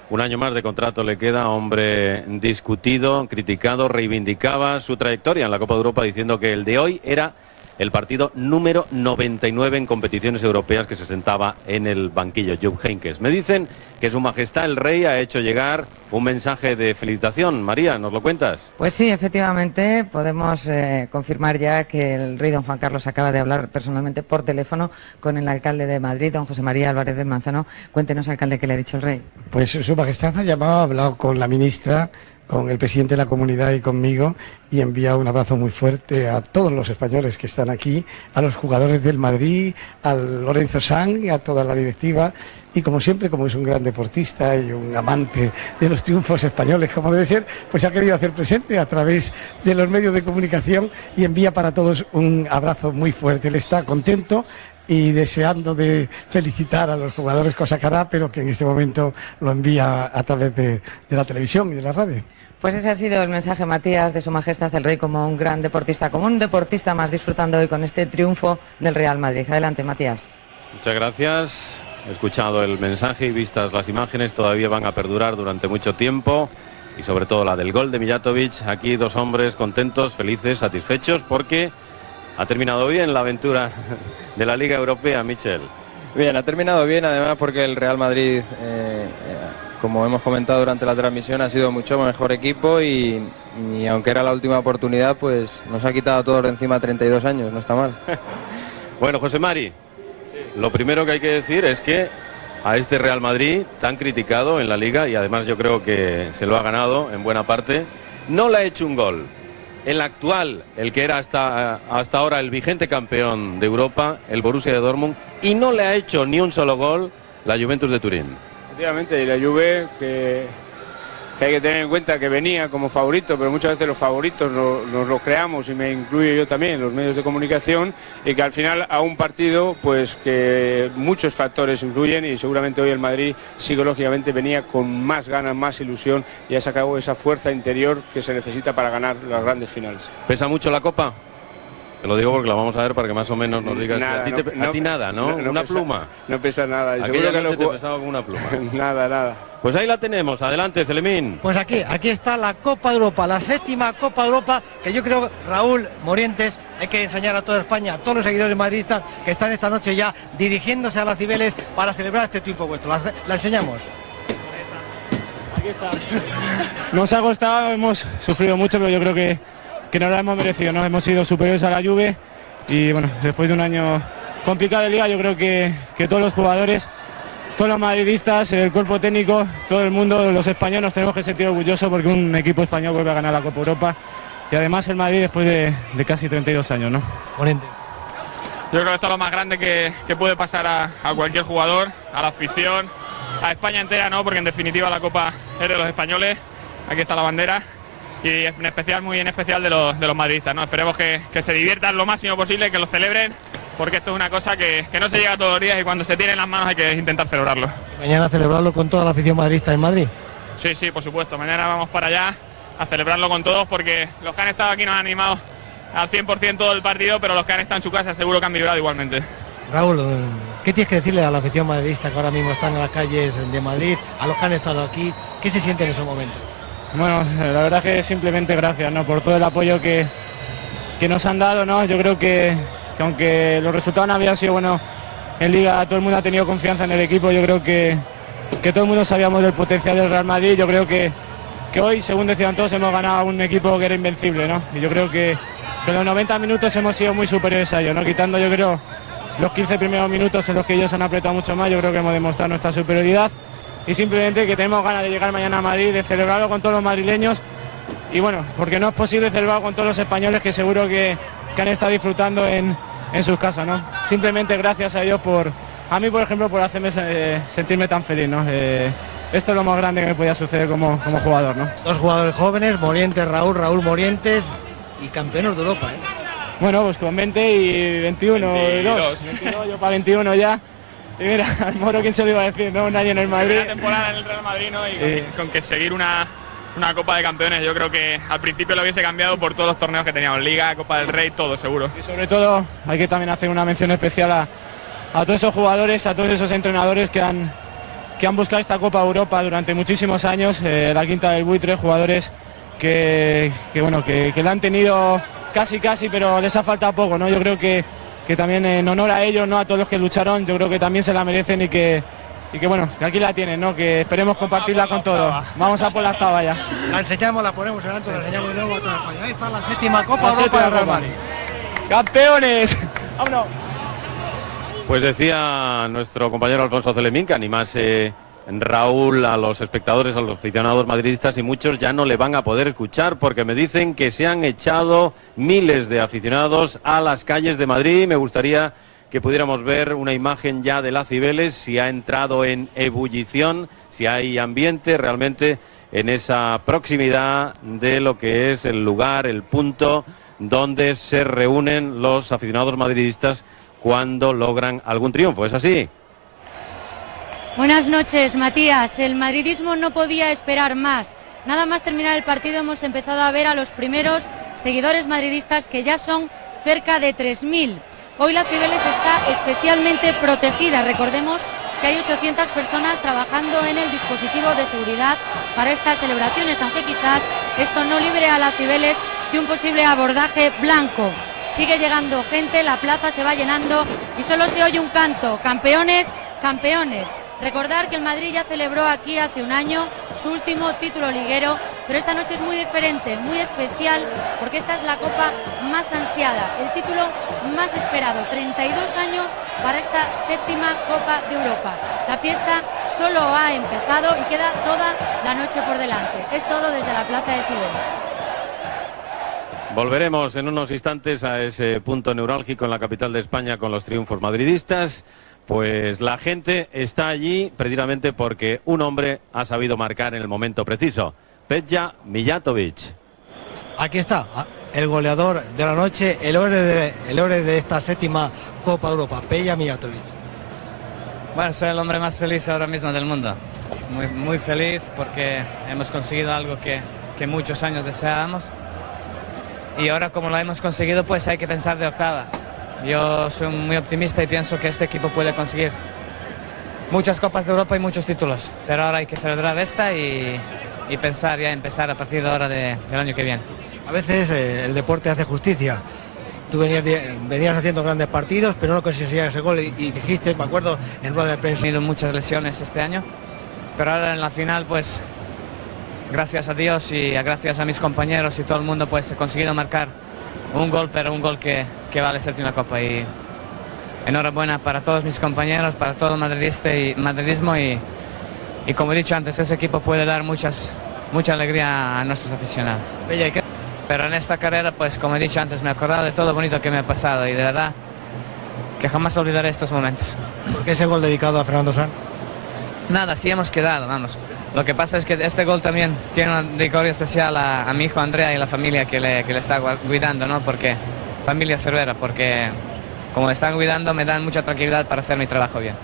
Un año más de contrato le queda, hombre discutido, criticado, reivindicaba su trayectoria en la Copa de Europa diciendo que el de hoy era el partido número 99 en competiciones europeas que se sentaba en el banquillo. Jupp Heynckes. Me dicen que Su Majestad el Rey ha hecho llegar un mensaje de felicitación. María, ¿nos lo cuentas? Pues sí, efectivamente, podemos confirmar ya que el rey don Juan Carlos acaba de hablar personalmente por teléfono con el alcalde de Madrid, don José María Álvarez del Manzano. Cuéntenos, alcalde, qué le ha dicho el rey. Pues Su Majestad ha llamado, ha hablado con la ministra, con el presidente de la comunidad y conmigo, y envía un abrazo muy fuerte a todos los españoles que están aquí, a los jugadores del Madrid, a Lorenzo Sanz y a toda la directiva. Y como siempre, como es un gran deportista y un amante de los triunfos españoles, como debe ser, pues ha querido hacer presente a través de los medios de comunicación y envía para todos un abrazo muy fuerte. Él está contento y deseando de felicitar a los jugadores, cosa que hará, pero que en este momento lo envía a través de la televisión y de la radio. Pues ese ha sido el mensaje, Matías, de Su Majestad el Rey como un gran deportista, como un deportista más, disfrutando hoy con este triunfo del Real Madrid. Adelante, Matías. Muchas gracias. He escuchado el mensaje y vistas las imágenes, todavía van a perdurar durante mucho tiempo. Y sobre todo la del gol de Mijatovic. Aquí dos hombres contentos, felices, satisfechos, porque ha terminado bien la aventura de la Liga Europea, Michel. Bien, ha terminado bien, además porque el Real Madrid, como hemos comentado durante la transmisión, ha sido mucho mejor equipo y aunque era la última oportunidad, pues nos ha quitado todos de encima 32 años, no está mal. Bueno, José Mari, lo primero que hay que decir es que a este Real Madrid, tan criticado en la Liga, y además yo creo que se lo ha ganado en buena parte, no le ha hecho un gol. El actual, el que era hasta ahora el vigente campeón de Europa, el Borussia de Dortmund, y no le ha hecho ni un solo gol la Juventus de Turín. Efectivamente, y la Juve que hay que tener en cuenta que venía como favorito, pero muchas veces los favoritos nos lo creamos, y me incluyo yo también, los medios de comunicación, y que al final a un partido, pues que muchos factores influyen, y seguramente hoy el Madrid psicológicamente venía con más ganas, más ilusión, y ha sacado esa fuerza interior que se necesita para ganar las grandes finales. ¿Pesa mucho la Copa? Te lo digo porque la vamos a ver para que más o menos nos digas. Nada, a ti nada, ¿no? Una pesa, pluma. No pesa nada. Y aquella seguro noche que te pesaba con una pluma. Nada. Pues ahí la tenemos. Adelante, Celemín. Pues aquí está la Copa de Europa, la 7ª Copa de Europa, que yo creo, Raúl Morientes, hay que enseñar a toda España, a todos los seguidores madridistas que están esta noche ya dirigiéndose a las Cibeles para celebrar este triunfo vuestro. La enseñamos. Aquí está. Nos ha costado, hemos sufrido mucho, pero yo creo que no lo hemos merecido, ¿no? Hemos sido superiores a la Juve y bueno, después de un año complicado de liga, yo creo que todos los jugadores, todos los madridistas, el cuerpo técnico, todo el mundo, los españoles, nos tenemos que sentir orgullosos porque un equipo español vuelve a ganar la Copa Europa y además el Madrid después de casi 32 años, ¿no? Yo creo que esto es lo más grande que puede pasar a cualquier jugador, a la afición, a España entera, ¿no? Porque en definitiva la Copa es de los españoles, aquí está la bandera. Y en especial, muy en especial de los madridistas, ¿no? Esperemos que se diviertan lo máximo posible, que lo celebren, porque esto es una cosa que no se llega todos los días y cuando se tiene en las manos hay que intentar celebrarlo. Mañana celebrarlo con toda la afición madridista en Madrid. Sí, por supuesto. Mañana vamos para allá a celebrarlo con todos porque los que han estado aquí nos han animado al 100% todo el partido, pero los que han estado en su casa seguro que han vibrado igualmente. Raúl, ¿qué tienes que decirle a la afición madridista que ahora mismo están en las calles de Madrid, a los que han estado aquí? ¿Qué se siente en esos momentos? Bueno, la verdad que simplemente gracias, ¿no? Por todo el apoyo que nos han dado, ¿no? Yo creo que aunque los resultados no habían sido buenos en Liga, todo el mundo ha tenido confianza en el equipo. Yo creo que todo el mundo sabíamos del potencial del Real Madrid. Yo creo que hoy, según decían todos, hemos ganado a un equipo que era invencible, ¿no? Y yo creo que en los 90 minutos hemos sido muy superiores a ellos, ¿no? Quitando, yo creo, los 15 primeros minutos en los que ellos han apretado mucho más, yo creo que hemos demostrado nuestra superioridad. Y simplemente que tenemos ganas de llegar mañana a Madrid, de celebrarlo con todos los madrileños y bueno, porque no es posible celebrarlo con todos los españoles que seguro que han estado disfrutando en sus casas, ¿no? Simplemente gracias a ellos a mí por ejemplo, por hacerme sentirme tan feliz, ¿no? Esto es lo más grande que me podía suceder como jugador, ¿no? Dos jugadores jóvenes, Morientes, Raúl Morientes y campeones de Europa, ¿eh? Bueno, pues con 20 y 21, 22, yo para 21 ya. Y mira, al Moro, ¿quién se lo iba a decir? ¿No? Un año en el Madrid. Primera temporada en el Real Madrid, ¿no? Y con que seguir una Copa de Campeones, yo creo que al principio lo hubiese cambiado por todos los torneos que teníamos, Liga, Copa del Rey, todo seguro. Y sobre todo hay que también hacer una mención especial a todos esos jugadores, a todos esos entrenadores que han buscado esta Copa Europa durante muchísimos años, la Quinta del Buitre, jugadores que la han tenido casi, pero les ha faltado poco, ¿no? Yo creo que también en honor a ellos, ¿no? A todos los que lucharon, yo creo que también se la merecen y que bueno, que aquí la tienen, ¿no? Que esperemos compartirla con todos. Vamos a por la octava ya. La enseñamos, la ponemos en alto, la enseñamos de nuevo a toda España. Ahí está la 7ª Copa Europa del Real Madrid. ¡Campeones! ¡Vámonos! Pues decía nuestro compañero Alfonso Celemín que animase Raúl a los espectadores, a los aficionados madridistas, y muchos ya no le van a poder escuchar porque me dicen que se han echado miles de aficionados a las calles de Madrid. Me gustaría que pudiéramos ver una imagen ya de la Cibeles, si ha entrado en ebullición, si hay ambiente realmente en esa proximidad de lo que es el lugar, el punto donde se reúnen los aficionados madridistas cuando logran algún triunfo. ¿Es así? Buenas noches, Matías. El madridismo no podía esperar más. Nada más terminar el partido hemos empezado a ver a los primeros seguidores madridistas, que ya son cerca de 3.000. Hoy la Cibeles está especialmente protegida. Recordemos que hay 800 personas trabajando en el dispositivo de seguridad para estas celebraciones, aunque quizás esto no libre a la Cibeles de un posible abordaje blanco. Sigue llegando gente, la plaza se va llenando y solo se oye un canto: campeones, campeones. Recordar que el Madrid ya celebró aquí hace un año su último título liguero, pero esta noche es muy diferente, muy especial, porque esta es la copa más ansiada, el título más esperado. 32 años para esta 7ª Copa de Europa. La fiesta solo ha empezado y queda toda la noche por delante. Es todo desde la plaza de Cibeles. Volveremos en unos instantes a ese punto neurálgico en la capital de España con los triunfos madridistas. Pues la gente está allí precisamente porque un hombre ha sabido marcar en el momento preciso: Peja Mijatovic. Aquí está, el goleador de la noche, el héroe de esta 7ª Copa Europa, Peja Mijatovic. Bueno, soy el hombre más feliz ahora mismo del mundo. Muy feliz porque hemos conseguido algo que muchos años deseábamos. Y ahora, como lo hemos conseguido, pues hay que pensar de octava. Yo soy muy optimista y pienso que este equipo puede conseguir muchas Copas de Europa y muchos títulos. Pero ahora hay que celebrar esta y pensar ya, empezar a partir de ahora del año que viene. A veces el deporte hace justicia. Tú venías haciendo grandes partidos, pero no conseguías ese gol y dijiste, me acuerdo, en rueda de prensa. He tenido muchas lesiones este año, pero ahora en la final, pues, gracias a Dios y gracias a mis compañeros y todo el mundo, pues he conseguido marcar un gol, pero un gol que vale 7ª Copa. Y enhorabuena para todos mis compañeros, para todo el madridismo y como he dicho antes, ese equipo puede dar mucha alegría a nuestros aficionados. Pero en esta carrera, pues como he dicho antes, me he acordado de todo lo bonito que me ha pasado y de verdad que jamás olvidaré estos momentos. ¿Por qué ese gol dedicado a Fernando Sanz? Nada, sí hemos quedado, vamos. Lo que pasa es que este gol también tiene una dedicatoria especial a mi hijo Andrea y la familia que le está cuidando, ¿no? Porque familia cervera, porque como me están cuidando me dan mucha tranquilidad para hacer mi trabajo bien.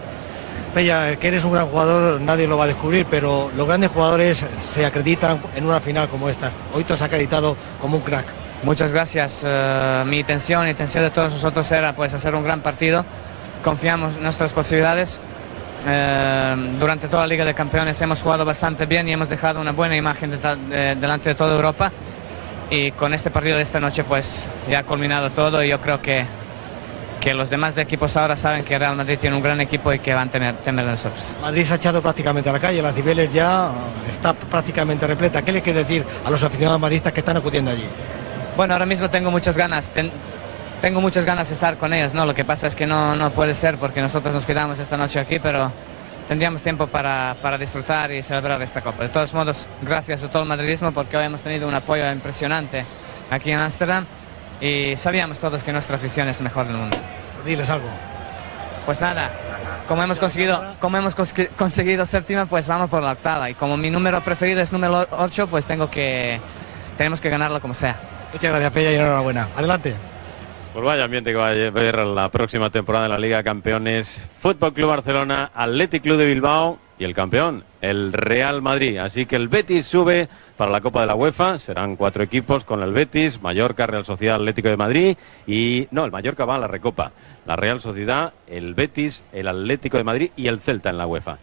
Peja, que eres un gran jugador, nadie lo va a descubrir, pero los grandes jugadores se acreditan en una final como esta. Hoy te has acreditado como un crack. Muchas gracias. Mi intención de todos nosotros era pues hacer un gran partido. Confiamos en nuestras posibilidades. Durante toda la Liga de Campeones hemos jugado bastante bien y hemos dejado una buena imagen delante de toda Europa, y con este partido de esta noche pues ya ha culminado todo y yo creo que los demás de equipos ahora saben que Real Madrid tiene un gran equipo y que van a temer de nosotros. Madrid se ha echado prácticamente a la calle, la Cibeles ya está prácticamente repleta. ¿Qué le quiere decir a los aficionados madridistas que están acudiendo allí? Bueno, ahora mismo tengo muchas ganas. Tengo muchas ganas de estar con ellos, ¿no? Lo que pasa es que no puede ser porque nosotros nos quedamos esta noche aquí, pero tendríamos tiempo para disfrutar y celebrar esta Copa. De todos modos, gracias a todo el madridismo porque hoy hemos tenido un apoyo impresionante aquí en Ámsterdam y sabíamos todos que nuestra afición es mejor del mundo. Diles algo. Pues nada, como hemos conseguido 7ª, pues vamos por la octava y como mi número preferido es número 8, pues tenemos que ganarlo como sea. Muchas gracias, Peja, y enhorabuena. Adelante. Pues vaya ambiente que va a ver la próxima temporada en la Liga de Campeones. Fútbol Club Barcelona, Athletic Club de Bilbao y el campeón, el Real Madrid. Así que el Betis sube para la Copa de la UEFA. Serán 4 equipos con el Betis, Mallorca, Real Sociedad, Atlético de Madrid y... No, el Mallorca va a la Recopa. La Real Sociedad, el Betis, el Atlético de Madrid y el Celta en la UEFA.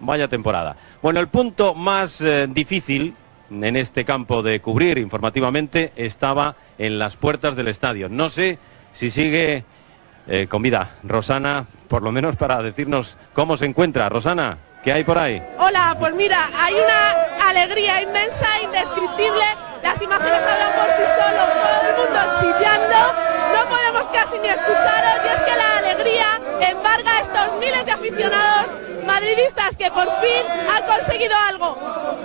Vaya temporada. Bueno, el punto más difícil en este campo de cubrir informativamente estaba en las puertas del estadio. No sé si sigue con vida Rosana, por lo menos para decirnos cómo se encuentra. Rosana, ¿qué hay por ahí? Hola, pues mira, hay una alegría inmensa, indescriptible. Las imágenes hablan por sí solos, todo el mundo chillando. No podemos casi ni escucharos y es que la alegría embarga a estos miles de aficionados madridistas que por fin han conseguido algo.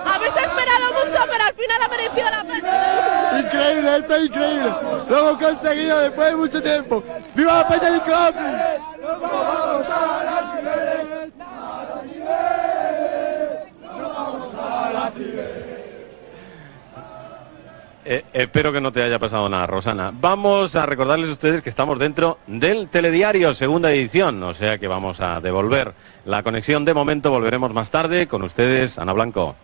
Habéis esperado mucho, pero al final ha merecido la pena. Increíble, esto es increíble. Lo hemos conseguido después de mucho tiempo. ¡Viva la Peña del Club! ¡Vamos a la Cibeles! ¡Vamos a la Cibeles! Espero que no te haya pasado nada, Rosana. Vamos a recordarles a ustedes que estamos dentro del Telediario, segunda edición, o sea que vamos a devolver la conexión de momento. Volveremos más tarde con ustedes, Ana Blanco.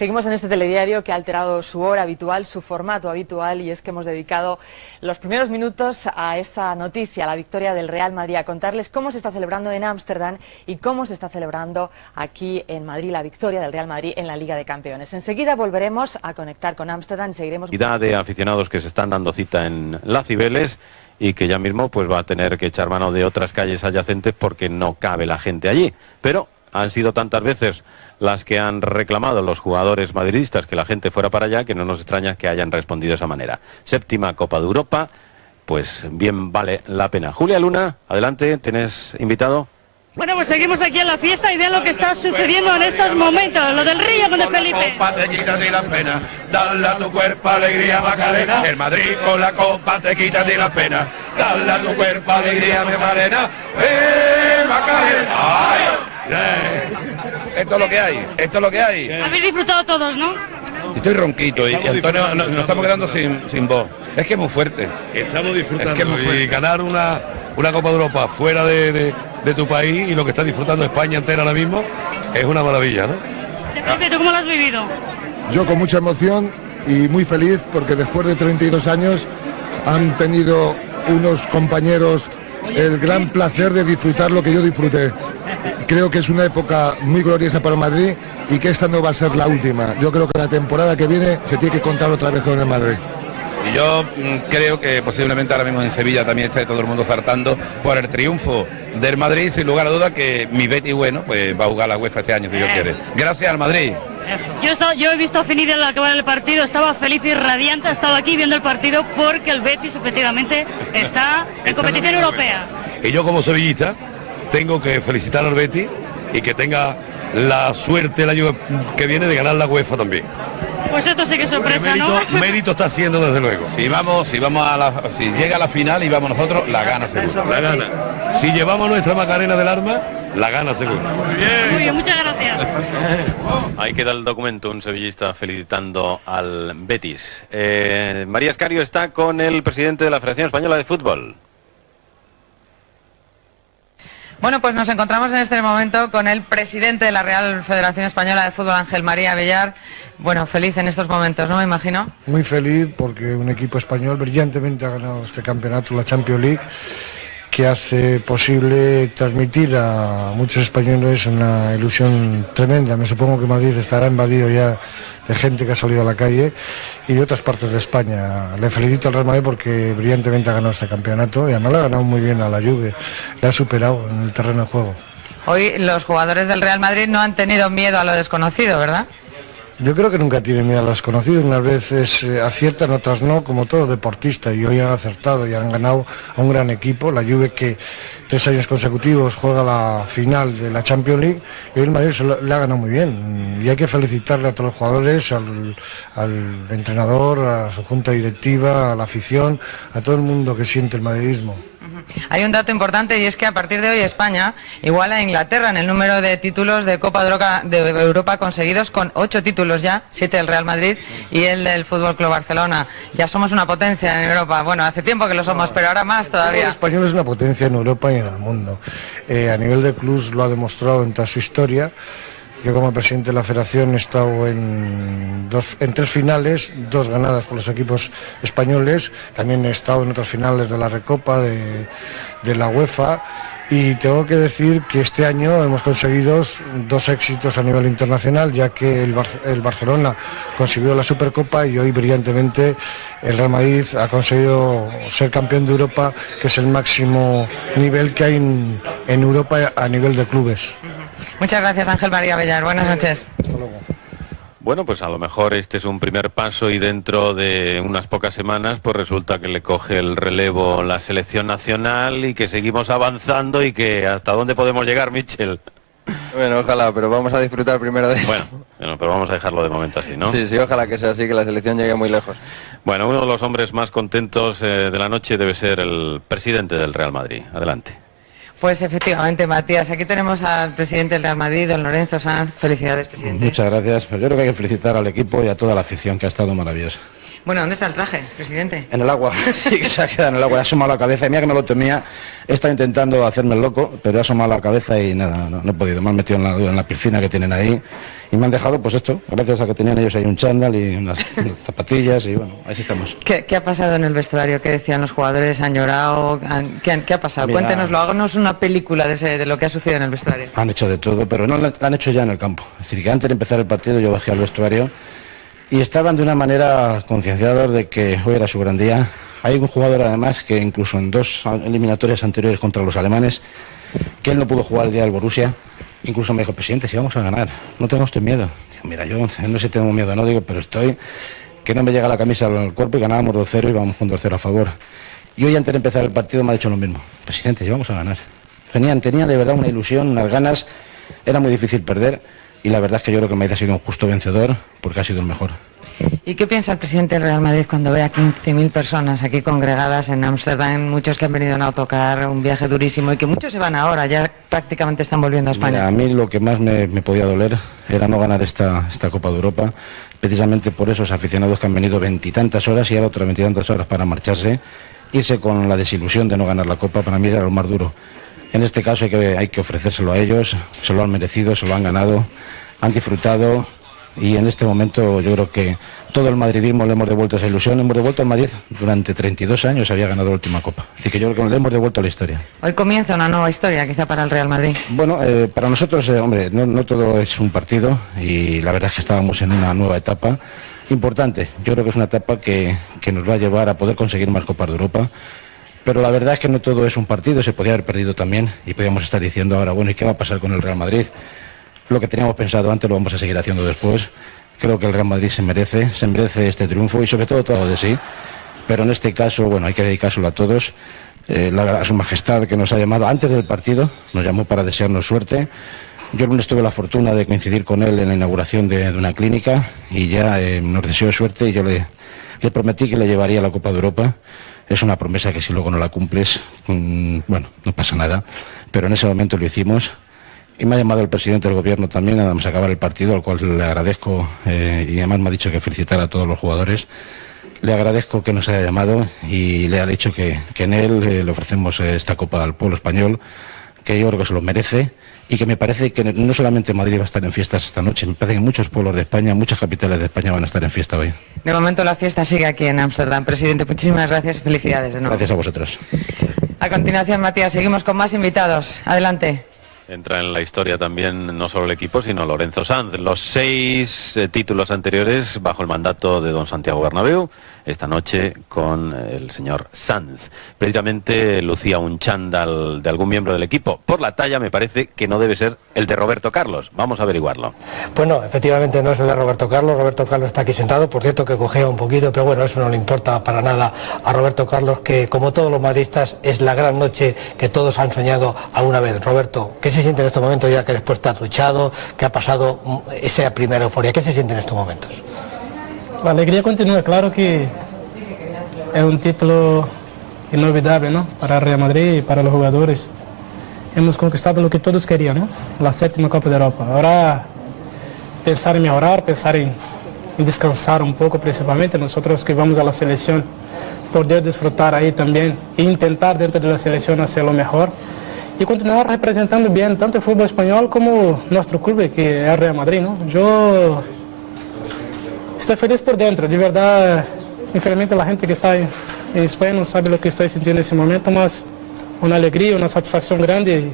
Seguimos en este telediario que ha alterado su hora habitual, su formato habitual, y es que hemos dedicado los primeros minutos a esa noticia, a la victoria del Real Madrid, a contarles cómo se está celebrando en Ámsterdam y cómo se está celebrando aquí en Madrid la victoria del Real Madrid en la Liga de Campeones. Enseguida volveremos a conectar con Ámsterdam y seguiremos... De aficionados que se están dando cita en Las Cibeles y que ya mismo pues va a tener que echar mano de otras calles adyacentes porque no cabe la gente allí. Pero han sido tantas veces las que han reclamado los jugadores madridistas que la gente fuera para allá, que no nos extraña que hayan respondido de esa manera. Séptima Copa de Europa, pues bien vale la pena. Julia Luna, adelante, ¿tienes invitado? Bueno, pues seguimos aquí en la fiesta y vean lo que está sucediendo en estos momentos, lo del Río con el Felipe. Copa te quita ni la pena, dale a tu cuerpo alegría Macarena. El Madrid con la copa te quita ni la pena, dale a tu cuerpo alegría Macarena. Macarena! ¡Ay! Esto es lo que hay, esto es lo que hay. Habéis disfrutado todos, ¿no? Estoy ronquito y Antonio nos estamos quedando sin voz. Es que es muy fuerte. Estamos disfrutando es que es muy fuerte. Y ganar una Copa de Europa fuera de tu país y lo que está disfrutando España entera ahora mismo es una maravilla, ¿no? Felipe, ¿tú cómo lo has vivido? Yo con mucha emoción y muy feliz porque después de 32 años han tenido unos compañeros el gran placer de disfrutar lo que yo disfruté. Creo que es una época muy gloriosa para Madrid y que esta no va a ser la última. Yo creo que la temporada que viene se tiene que contar otra vez con el Madrid. Y yo creo que posiblemente ahora mismo en Sevilla también está todo el mundo zartando por el triunfo del Madrid, sin lugar a duda que mi Betis, bueno, pues va a jugar la UEFA este año, si Dios quiere. Gracias al Madrid. Yo he visto a Finidi al acabar el partido, estaba feliz y radiante, ha estado aquí viendo el partido porque el Betis efectivamente está en competición europea. Y yo como sevillista tengo que felicitar al Betis y que tenga la suerte el año que viene de ganar la UEFA también. Pues esto sí que es sorpresa, ¿no? Mérito está haciendo desde luego. Si llega a la final y vamos nosotros, la gana seguro. La gana. Si llevamos nuestra Macarena del arma, la gana seguro. Muy bien, muchas gracias. Ahí queda el documento, un sevillista felicitando al Betis. María Escario está con el presidente de la Federación Española de Fútbol. Bueno, pues nos encontramos en este momento con el presidente de la Real Federación Española de Fútbol, Ángel María Bellar. Bueno, feliz en estos momentos, ¿no? Me imagino. Muy feliz porque un equipo español brillantemente ha ganado este campeonato, la Champions League, que hace posible transmitir a muchos españoles una ilusión tremenda. Me supongo que Madrid estará invadido ya de gente que ha salido a la calle y de otras partes de España. Le felicito al Real Madrid porque brillantemente ha ganado este campeonato y además le ha ganado muy bien a la Juve, le ha superado en el terreno de juego. Hoy los jugadores del Real Madrid no han tenido miedo a lo desconocido, ¿verdad? Yo creo que nunca tienen miedo a lo desconocido, unas veces aciertan, otras no, como todo deportista, y hoy han acertado y han ganado a un gran equipo, la Juve que 3 años consecutivos juega la final de la Champions League, y hoy el Madrid le ha ganado muy bien, y hay que felicitarle a todos los jugadores, al entrenador, a su junta directiva, a la afición, a todo el mundo que siente el madridismo. Hay un dato importante y es que a partir de hoy España iguala a Inglaterra en el número de títulos de Copa de Europa conseguidos, con 8 títulos ya, 7 del Real Madrid y el del Fútbol Club Barcelona. Ya somos una potencia en Europa. Bueno, hace tiempo que lo somos, pero ahora más todavía. El español es una potencia en Europa y en el mundo. A nivel de clubs lo ha demostrado en toda su historia. Yo como presidente de la Federación he estado en 3 finales, 2 ganadas por los equipos españoles. También he estado en otras finales de la Recopa, de la UEFA. Y tengo que decir que este año hemos conseguido 2 éxitos a nivel internacional, ya que el Barcelona consiguió la Supercopa y hoy brillantemente el Real Madrid ha conseguido ser campeón de Europa, que es el máximo nivel que hay en Europa a nivel de clubes. Muchas gracias, Ángel María Bellar. Buenas noches. Hasta luego. Bueno, pues a lo mejor este es un primer paso y dentro de unas pocas semanas pues resulta que le coge el relevo la selección nacional y que seguimos avanzando y que hasta dónde podemos llegar, Michel. Bueno, ojalá, pero vamos a disfrutar primero de esto. Bueno, pero vamos a dejarlo de momento así, ¿no? Sí, ojalá que sea así, que la selección llegue muy lejos. Bueno, uno de los hombres más contentos de la noche debe ser el presidente del Real Madrid. Adelante. Pues efectivamente, Matías, aquí tenemos al presidente del Real Madrid, don Lorenzo Sanz. Felicidades, presidente. Muchas gracias. Yo creo que hay que felicitar al equipo y a toda la afición, que ha estado maravillosa. Bueno, ¿dónde está el traje, presidente? En el agua, sí, que se ha quedado en el agua, ha asomado la cabeza, y mira que no lo temía, he estado intentando hacerme el loco, pero he asomado la cabeza y nada, no he podido, me han metido en la piscina que tienen ahí, y me han dejado, pues esto, gracias a que tenían ellos ahí un chándal y unas zapatillas, y bueno, así estamos. ¿Qué ha pasado en el vestuario? ¿Qué decían los jugadores? ¿Han llorado? ¿Qué ha pasado? Mira, Cuéntenoslo, háganos una película de lo que ha sucedido en el vestuario. Han hecho de todo, pero no lo han hecho ya en el campo, es decir, que antes de empezar el partido yo bajé al vestuario, y estaban de una manera concienciados de que hoy era su gran día. Hay un jugador además que incluso en 2 eliminatorias anteriores contra los alemanes, que él no pudo jugar el día del Borussia, incluso me dijo, presidente, si vamos a ganar, no tengo usted miedo. Digo, mira, yo no sé si tengo miedo, no digo, pero estoy, que no me llega la camisa al cuerpo y ganábamos 2-0 y vamos con 2-0 a favor. Y hoy antes de empezar el partido me ha dicho lo mismo, presidente, si vamos a ganar. Tenía de verdad una ilusión, unas ganas, era muy difícil perder. Y la verdad es que yo creo que el Madrid ha sido un justo vencedor porque ha sido el mejor. ¿Y qué piensa el presidente del Real Madrid cuando ve a 15.000 personas aquí congregadas en Ámsterdam, muchos que han venido en autocar, un viaje durísimo y que muchos se van ahora, ya prácticamente están volviendo a España? Mira, a mí lo que más me podía doler era no ganar esta Copa de Europa, precisamente por esos aficionados que han venido 20 y tantas horas y ahora otras 20 y tantas horas para marcharse, irse con la desilusión de no ganar la Copa, para mí era lo más duro. En este caso hay que ofrecérselo a ellos, se lo han merecido, se lo han ganado, han disfrutado y en este momento yo creo que todo el madridismo le hemos devuelto esa ilusión, hemos devuelto al Madrid, durante 32 años había ganado la última Copa, así que yo creo que le hemos devuelto a la historia. Hoy comienza una nueva historia quizá para el Real Madrid. Bueno, para nosotros, hombre, no todo es un partido y la verdad es que estábamos en una nueva etapa importante, yo creo que es una etapa que nos va a llevar a poder conseguir más Copas de Europa. Pero la verdad es que no todo es un partido, se podía haber perdido también y podíamos estar diciendo ahora, bueno, ¿y qué va a pasar con el Real Madrid? Lo que teníamos pensado antes lo vamos a seguir haciendo después. Creo que el Real Madrid se merece este triunfo y sobre todo de sí. Pero en este caso, bueno, hay que dedicárselo a todos. A su majestad que nos ha llamado antes del partido, nos llamó para desearnos suerte. Yo el lunes tuve la fortuna de coincidir con él en la inauguración de una clínica y ya nos deseó suerte y yo le prometí que le llevaría la Copa de Europa. Es una promesa que si luego no la cumples, bueno, no pasa nada, pero en ese momento lo hicimos. Y me ha llamado el presidente del gobierno también, nada más acabar el partido, al cual le agradezco y además me ha dicho que felicitara a todos los jugadores. Le agradezco que nos haya llamado y le ha dicho que en él le ofrecemos esta Copa al pueblo español, que yo creo que se lo merece y que me parece que no solamente Madrid va a estar en fiestas esta noche, me parece que muchos pueblos de España, muchas capitales de España van a estar en fiesta hoy. De momento la fiesta sigue aquí en Ámsterdam. Presidente, muchísimas gracias y felicidades de nuevo. Gracias a vosotros. A continuación, Matías, seguimos con más invitados. Adelante. Entra en la historia también no solo el equipo, sino Lorenzo Sanz. Los 6 títulos anteriores bajo el mandato de don Santiago Bernabéu, esta noche con el señor Sanz. Precisamente lucía un chándal de algún miembro del equipo. Por la talla me parece que no debe ser el de Roberto Carlos. Vamos a averiguarlo. Bueno, efectivamente no es el de Roberto Carlos. Roberto Carlos está aquí sentado, por cierto que cogea un poquito, pero bueno, eso no le importa para nada a Roberto Carlos, que como todos los madridistas es la gran noche que todos han soñado alguna vez. Roberto, ¿qué se siente en estos momentos ya que después te has duchado, que ha pasado esa primera euforia? ¿Qué se siente en estos momentos? La alegría continúa, claro que es un título inolvidable, ¿no? Para el Real Madrid y para los jugadores. Hemos conquistado lo que todos querían, ¿no? La 7ª Copa de Europa. Ahora pensar en mejorar, pensar en descansar un poco, principalmente nosotros que vamos a la selección, poder disfrutar ahí también e intentar dentro de la selección hacer lo mejor y continuar representando bien tanto el fútbol español como nuestro club, que es el Real Madrid, ¿no? Yo estoy feliz por dentro, de verdad. Infelizmente la gente que está en España no sabe lo que estoy sintiendo en ese momento, mas una alegría, una satisfacción grande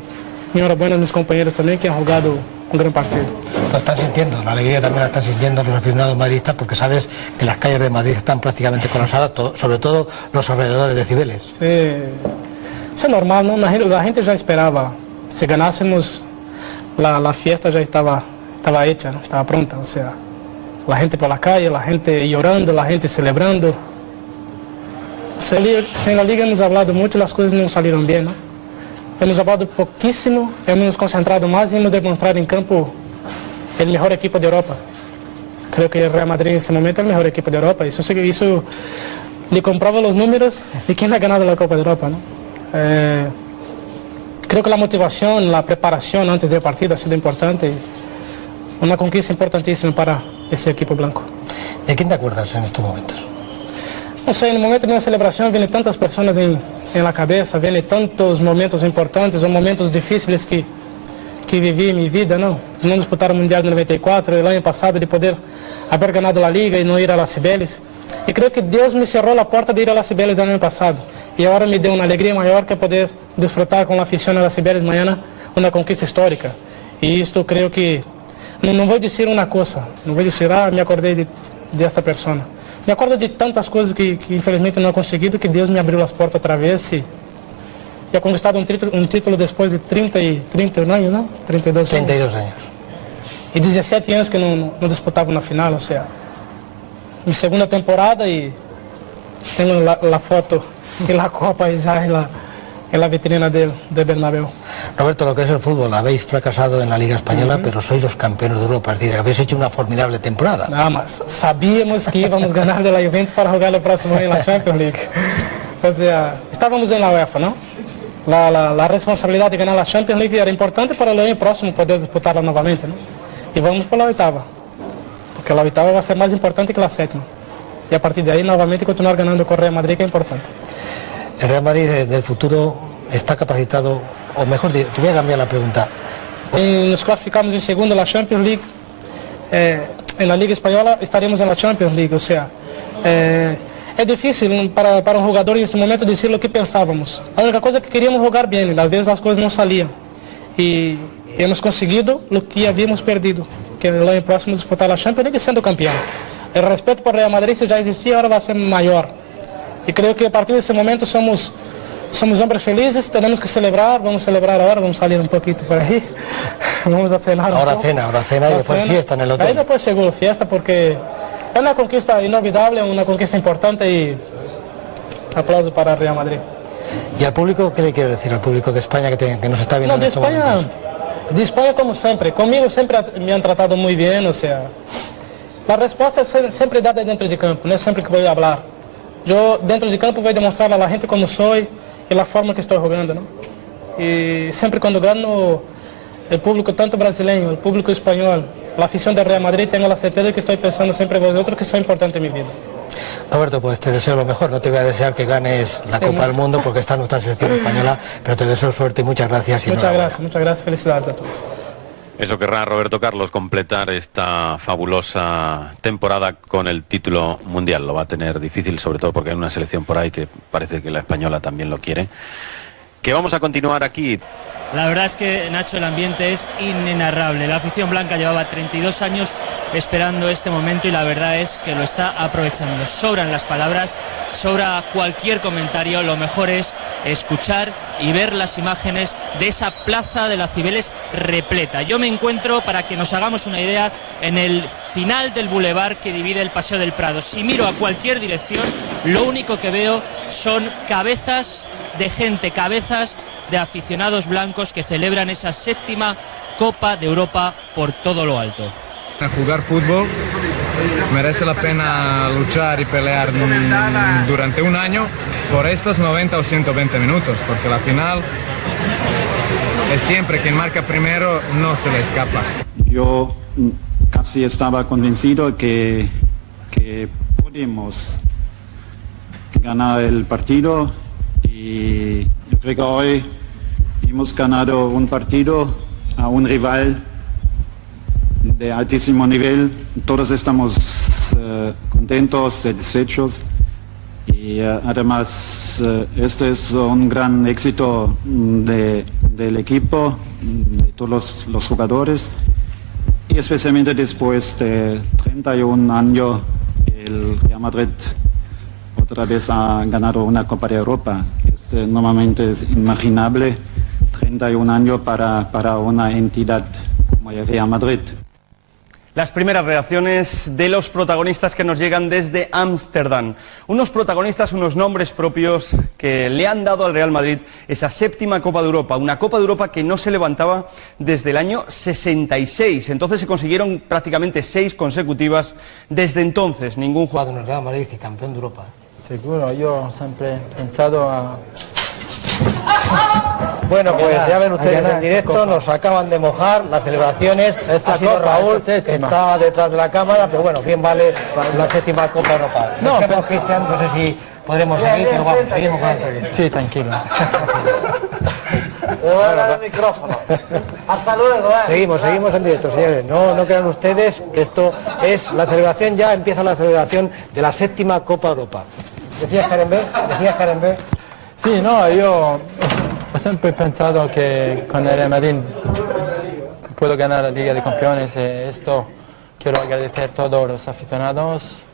y enhorabuena a mis compañeros también que han jugado un gran partido. Lo están sintiendo, la alegría también la están sintiendo los aficionados madridistas, porque sabes que las calles de Madrid están prácticamente colapsadas, sobre todo los alrededores de Cibeles. Sí, eso es normal, ¿no? La gente ya esperaba, si ganásemos la fiesta ya estaba hecha, ¿no? Estaba pronta, o sea, la gente por la calle, la gente llorando, la gente celebrando. En la liga hemos hablado mucho, las cosas no salieron bien, ¿no? Hemos hablado poquísimo, hemos nos concentrado más y hemos demostrado en campo el mejor equipo de Europa. Creo que el Real Madrid en ese momento es el mejor equipo de Europa. Eso le comprueba los números de quién ha ganado la Copa de Europa, ¿no? Creo que la motivación, la preparación antes del partido ha sido importante. Una conquista importantísima para ese equipo blanco. ¿De quién te acuerdas en estos momentos? No sé, en el momento de una celebración vienen tantas personas en la cabeza, vienen tantos momentos importantes o momentos difíciles que viví en mi vida, ¿no? No disputar el Mundial de 94, el año pasado de poder haber ganado la Liga y no ir a las Cibeles. Y creo que Dios me cerró la puerta de ir a las Cibeles el año pasado. Y ahora me dio una alegría mayor que poder disfrutar con la afición a las Cibeles mañana una conquista histórica. Y esto creo que, no voy a decir una cosa, no voy a decir, me acordé de esta persona. Me acuerdo de tantas cosas que infelizmente no he conseguido, que Dios me abrió las puertas otra vez y he conquistado un título después de 30 años, ¿no? 32 años. 32 años. Y 17 años que no disputaba una final, o sea, mi segunda temporada y tengo la foto y la copa ya en la vitrina del Bernabéu. Roberto, lo que es el fútbol, habéis fracasado en la Liga Española, pero sois los campeones de Europa, es decir, habéis hecho una formidable temporada. Nada más, sabíamos que íbamos a ganar de la Juventus para jugar el próximo año en la Champions League. O sea, estábamos en la UEFA, ¿no? La responsabilidad de ganar la Champions League era importante para el año próximo poder disputarla nuevamente, ¿no? Y vamos por la octava, porque la octava va a ser más importante que la séptima. Y a partir de ahí, nuevamente, continuar ganando con Real Madrid, que es importante. El Real Madrid del futuro está capacitado, o mejor, te voy a cambiar la pregunta. Nos clasificamos en segundo en la Champions League. En la Liga Española estaremos en la Champions League, o sea, es difícil para un jugador en ese momento decir lo que pensábamos. La única cosa es que queríamos jugar bien, a veces las cosas no salían. Y hemos conseguido lo que habíamos perdido, que el año próximo disputar la Champions League siendo campeón. El respeto por Real Madrid, si ya existía, ahora va a ser mayor. Y creo que a partir de ese momento somos hombres felices, tenemos que celebrar, vamos a celebrar ahora, vamos a salir un poquito por ahí, vamos a cenar. Ahora cena y después fiesta en el hotel. Ahí después seguro fiesta, porque es una conquista inolvidable, una conquista importante y aplauso para Real Madrid. ¿Y al público qué le quiero decir al público de España que nos está viendo en estos momentos? De España como siempre, conmigo siempre me han tratado muy bien, o sea, la respuesta es siempre dada dentro de campo, no es siempre que voy a hablar. Yo dentro de campo voy a demostrar a la gente como soy y la forma que estoy jugando, ¿no? Y siempre cuando gano, el público tanto brasileño, el público español, la afición de Real Madrid, tengo la certeza de que estoy pensando siempre en vosotros, que soy importante en mi vida. Roberto, pues te deseo lo mejor, no te voy a desear que ganes la Copa del Mundo porque está nuestra selección española, pero te deseo suerte y muchas gracias. Muchas gracias, felicidades a todos. Eso querrá Roberto Carlos, completar esta fabulosa temporada con el título mundial. Lo va a tener difícil, sobre todo porque hay una selección por ahí que parece que la española también lo quiere. Que vamos a continuar aquí. La verdad es que, Nacho, el ambiente es inenarrable. La afición blanca llevaba 32 años esperando este momento y la verdad es que lo está aprovechando. Sobran las palabras, sobra cualquier comentario. Lo mejor es escuchar y ver las imágenes de esa plaza de las Cibeles repleta. Yo me encuentro, para que nos hagamos una idea, en el final del bulevar que divide el Paseo del Prado. Si miro a cualquier dirección, lo único que veo son cabezas de gente, cabezas de aficionados blancos que celebran esa séptima Copa de Europa por todo lo alto. Jugar fútbol merece la pena luchar y pelear durante un año por estos 90 o 120 minutos, porque la final es siempre quien marca primero, no se le escapa. Yo casi estaba convencido que podíamos ganar el partido y yo creo que hoy hemos ganado un partido a un rival de altísimo nivel. Todos estamos contentos, satisfechos y además este es un gran éxito del equipo, de todos los jugadores y especialmente después de 31 años el Real Madrid otra vez ha ganado una Copa de Europa. Normalmente es inimaginable 31 años para una entidad como el Real Madrid. Las primeras reacciones de los protagonistas que nos llegan desde Ámsterdam. Unos protagonistas, unos nombres propios que le han dado al Real Madrid esa séptima Copa de Europa. Una Copa de Europa que no se levantaba desde el año 66. Entonces se consiguieron prácticamente 6 consecutivas. Desde entonces ningún jugador en el Real Madrid y campeón de Europa. Seguro, yo siempre he pensado Bueno, pues ya ven ustedes en directo, nos acaban de mojar las celebraciones. Ha sido Raúl, que está detrás de la cámara, pero bueno, bien vale la 7ª Copa Europa. No, Cristian, no sé si podremos seguir, pero vamos, seguimos con la entrevista. Sí, tranquilo. Le voy a dar el micrófono. Hasta luego. Seguimos en directo, señores. No crean ustedes que esto es la celebración, ya empieza la celebración de la 7ª Copa Europa. ¿Decías, Karen B? Sí, no, yo siempre he pensado que con el Real Madrid puedo ganar la Liga de Campeones. Esto quiero agradecer a todos los aficionados,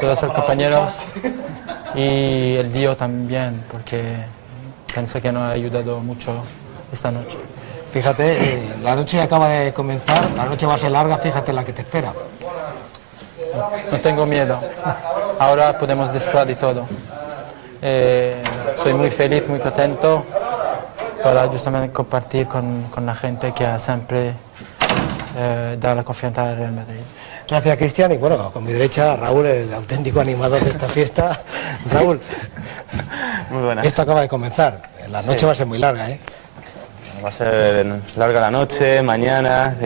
todos los compañeros y el Dios también, porque pienso que nos ha ayudado mucho esta noche. Fíjate, la noche acaba de comenzar, la noche va a ser larga, fíjate la que te espera. No tengo miedo, ahora podemos disfrutar de todo. Soy muy feliz, muy contento para justamente compartir con la gente que siempre da la confianza al Real Madrid. Gracias, Cristian, y bueno, con mi derecha Raúl, el auténtico animador de esta fiesta. Raúl, muy buena. Esto acaba de comenzar, la noche va a ser muy larga, ¿eh? Va a ser larga la noche, mañana,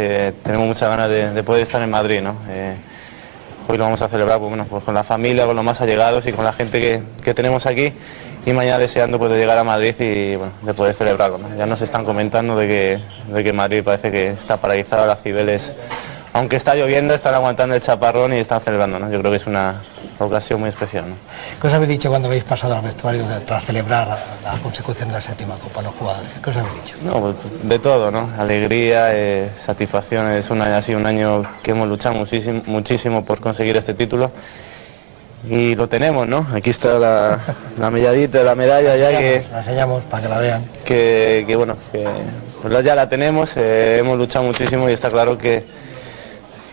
tenemos muchas ganas de poder estar en Madrid, ¿no? Hoy lo vamos a celebrar pues con la familia, con los más allegados y con la gente que tenemos aquí, y mañana deseando pues, de llegar a Madrid y bueno, de poder celebrarlo, ¿no? Ya nos están comentando de que Madrid parece que está paralizado, las Cibeles, aunque está lloviendo, están aguantando el chaparrón y están celebrando, ¿no? Yo creo que es una ocasión muy especial, ¿no? ¿Qué os habéis dicho cuando habéis pasado al vestuario tras celebrar la consecución de la 7ª Copa, los jugadores? ¿Qué os habéis dicho? No, pues, de todo, ¿no? Alegría, satisfacción. Ha sido un año que hemos luchado muchísimo por conseguir este título y lo tenemos, ¿no? Aquí está la medallita, la medalla ya la enseñamos para que la vean. Que bueno, pues ya la tenemos, hemos luchado muchísimo y está claro que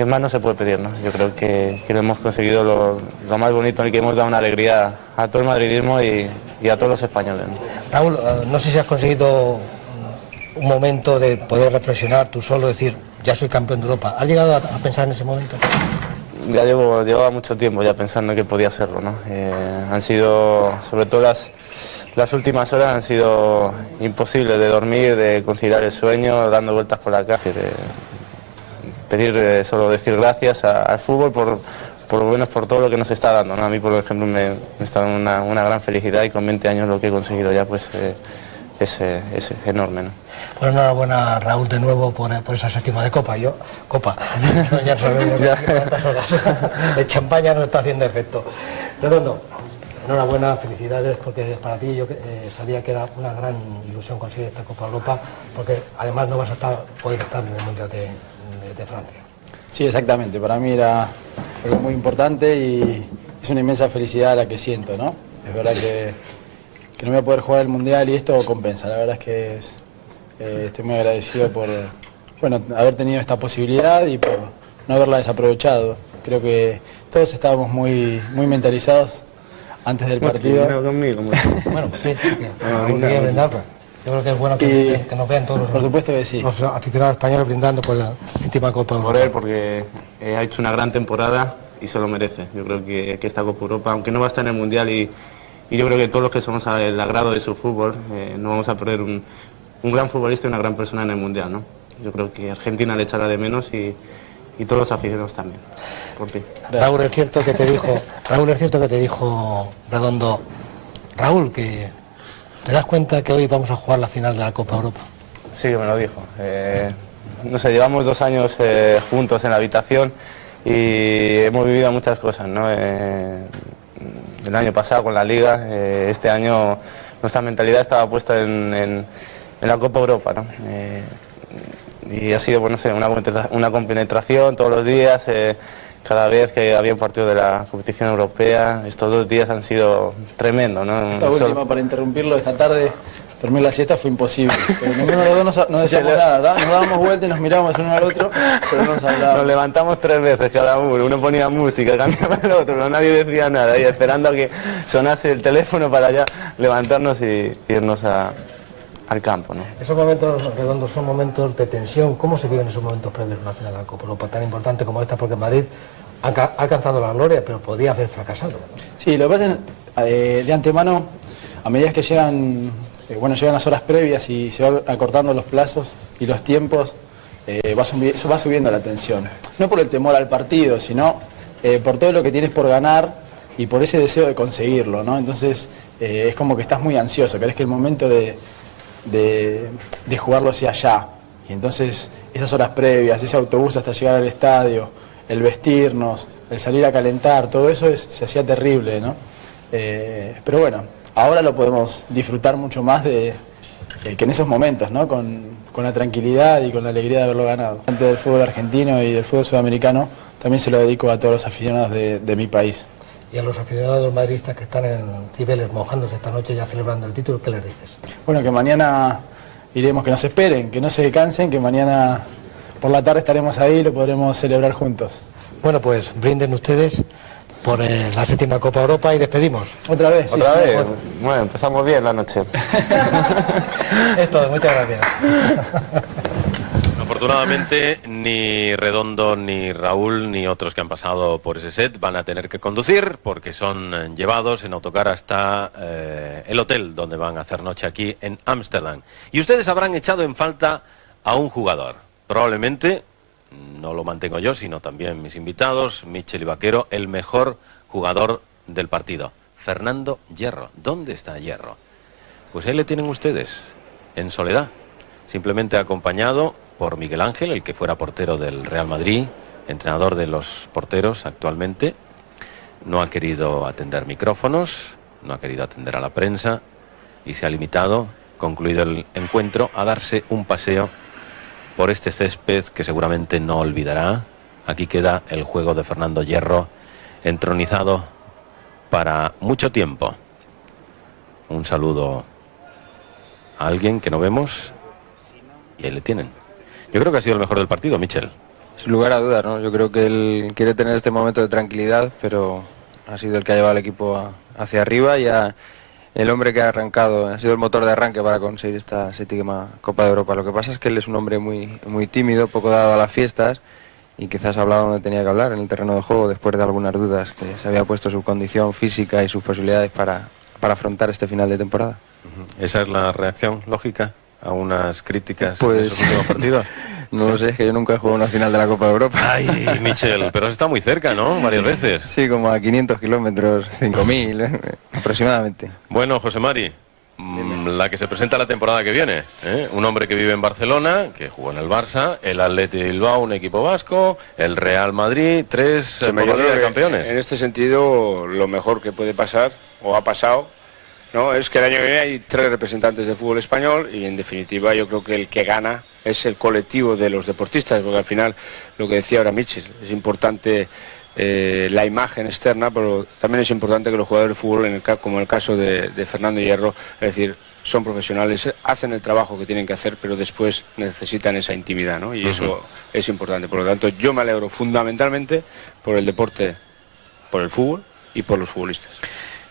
más no se puede pedir, ¿no? Yo creo que lo hemos conseguido lo más bonito, en el que hemos dado una alegría a todo el madridismo y a todos los españoles, ¿no? Raúl, no sé si has conseguido un momento de poder reflexionar tú solo, decir, ya soy campeón de Europa. ¿Has llegado a pensar en ese momento? Ya llevaba mucho tiempo ya pensando que podía serlo, ¿no? Han sido, sobre todo las últimas horas han sido imposibles de dormir, de conciliar el sueño, dando vueltas por la calle, solo decir gracias al fútbol por lo menos por todo lo que nos está dando, ¿no? A mí, por ejemplo, me está dando una gran felicidad y con 20 años lo que he conseguido ya pues es enorme, ¿no? Pues enhorabuena, Raúl, de nuevo por esa 7ª de Copa. Copa, ya sabemos cuántas horas. El champaña nos está haciendo efecto. Redondo, enhorabuena, felicidades, porque para ti yo sabía que era una gran ilusión conseguir esta Copa Europa, porque además no vas a poder estar en el Mundial de Francia. Sí, exactamente, para mí era algo muy importante y es una inmensa felicidad la que siento, ¿no? Es verdad que no voy a poder jugar el Mundial y esto compensa, la verdad es que estoy muy agradecido por haber tenido esta posibilidad y por no haberla desaprovechado. Creo que todos estábamos muy mentalizados antes del partido. Bueno, pues sí, que brindar, pues. Yo creo que es bueno que nos vean todos por supuesto que sí. Los aficionados españoles brindando por la 7ª Copa Europa. Por él, porque ha hecho una gran temporada y se lo merece. Yo creo que esta Copa Europa, aunque no va a estar en el Mundial y yo creo que todos los que somos al agrado de su fútbol, no vamos a perder un gran futbolista y una gran persona en el Mundial, ¿no? Yo creo que Argentina le echará de menos y todos los aficionados también. Por ti. Raúl, es cierto que te dijo Redondo, Raúl, que ¿te das cuenta que hoy vamos a jugar la final de la Copa Europa? Sí, que me lo dijo. No sé, llevamos 2 años juntos en la habitación y hemos vivido muchas cosas, ¿no? El año pasado con la Liga, este año nuestra mentalidad estaba puesta en la Copa Europa, ¿no? Y ha sido, bueno, no sé, una compenetración todos los días. Cada vez que había un partido de la competición europea, estos 2 días han sido tremendos, ¿no? Esta última, para interrumpirlo, esta tarde dormir la siesta fue imposible, pero ninguno de los dos no decíamos nada, ¿verdad? Nos dábamos vueltas y nos mirábamos el uno al otro, pero no nos hablábamos. Nos levantamos 3 veces cada uno ponía música, cambiaba el otro, pero nadie decía nada, y esperando a que sonase el teléfono para ya levantarnos y irnos al campo, ¿no? Esos momentos redondos son momentos de tensión. ¿Cómo se viven esos momentos previos a una final de la Copa Europa tan importante como esta? Porque Madrid ha alcanzado la gloria, pero podía haber fracasado. Sí, lo que pasa es de antemano a medida que llegan las horas previas y se van acortando los plazos y los tiempos, va subiendo la tensión. No por el temor al partido, sino por todo lo que tienes por ganar y por ese deseo de conseguirlo, ¿no? Entonces es como que estás muy ansioso, querés que el momento de jugarlo sea ya. Y entonces esas horas previas, ese autobús hasta llegar al estadio, el vestirnos, el salir a calentar, todo eso se hacía terrible, ¿no? Pero bueno, ahora lo podemos disfrutar mucho más que en esos momentos, ¿no? Con la tranquilidad y con la alegría de haberlo ganado. Antes del fútbol argentino y del fútbol sudamericano, también se lo dedico a todos los aficionados de mi país. Y a los aficionados madridistas que están en Cibeles mojándose esta noche ya celebrando el título, ¿qué les dices? Bueno, que mañana iremos, que nos esperen, que no se cansen, que mañana por la tarde estaremos ahí y lo podremos celebrar juntos. Bueno, pues brinden ustedes por la 7ª Copa Europa y despedimos. ¿Otra vez? ¿Otra vez? Bueno, empezamos bien la noche. Es todo, muchas gracias. Afortunadamente, ni Redondo, ni Raúl, ni otros que han pasado por ese set van a tener que conducir porque son llevados en autocar hasta el hotel donde van a hacer noche aquí en Ámsterdam. Y ustedes habrán echado en falta a un jugador. Probablemente, no lo mantengo yo, sino también mis invitados, Michel y Vaquero, el mejor jugador del partido, Fernando Hierro. ¿Dónde está Hierro? Pues ahí le tienen ustedes, en soledad, simplemente acompañado por Miguel Ángel, el que fuera portero del Real Madrid, entrenador de los porteros actualmente. No ha querido atender micrófonos, no ha querido atender a la prensa y se ha limitado, concluido el encuentro, a darse un paseo por este césped que seguramente no olvidará. Aquí queda el juego de Fernando Hierro, entronizado para mucho tiempo. Un saludo a alguien que no vemos y ahí le tienen. Yo creo que ha sido el mejor del partido, Michel. Sin lugar a dudas, ¿no? Yo creo que él quiere tener este momento de tranquilidad, pero ha sido el que ha llevado al equipo hacia arriba y el hombre que ha arrancado, ha sido el motor de arranque para conseguir esta 7ª Copa de Europa. Lo que pasa es que él es un hombre muy tímido, poco dado a las fiestas y quizás ha hablado donde tenía que hablar, en el terreno de juego, después de algunas dudas que se había puesto su condición física y sus posibilidades para afrontar este final de temporada. ¿Esa es la reacción lógica a unas críticas pues, en esos últimos partidos? No lo sé, es que yo nunca he jugado una final de la Copa de Europa. Ay, Michel, pero está muy cerca, ¿no? Varias veces. Sí, como a 500 kilómetros, 5.000 aproximadamente. Bueno, José Mari, la que se presenta la temporada que viene, ¿eh? Un hombre que vive en Barcelona, que jugó en el Barça, el Athletic de Bilbao, un equipo vasco, el Real Madrid, 3 de campeones. En este sentido, lo mejor que puede pasar, o ha pasado, ¿no? Es que el año que viene hay 3 representantes del fútbol español y en definitiva yo creo que el que gana es el colectivo de los deportistas, porque al final, lo que decía ahora Michel, es importante la imagen externa, pero también es importante que los jugadores de fútbol, como en el caso de Fernando Hierro, es decir, son profesionales, hacen el trabajo que tienen que hacer, pero después necesitan esa intimidad, ¿no? Y eso es importante. Por lo tanto, yo me alegro fundamentalmente por el deporte, por el fútbol y por los futbolistas.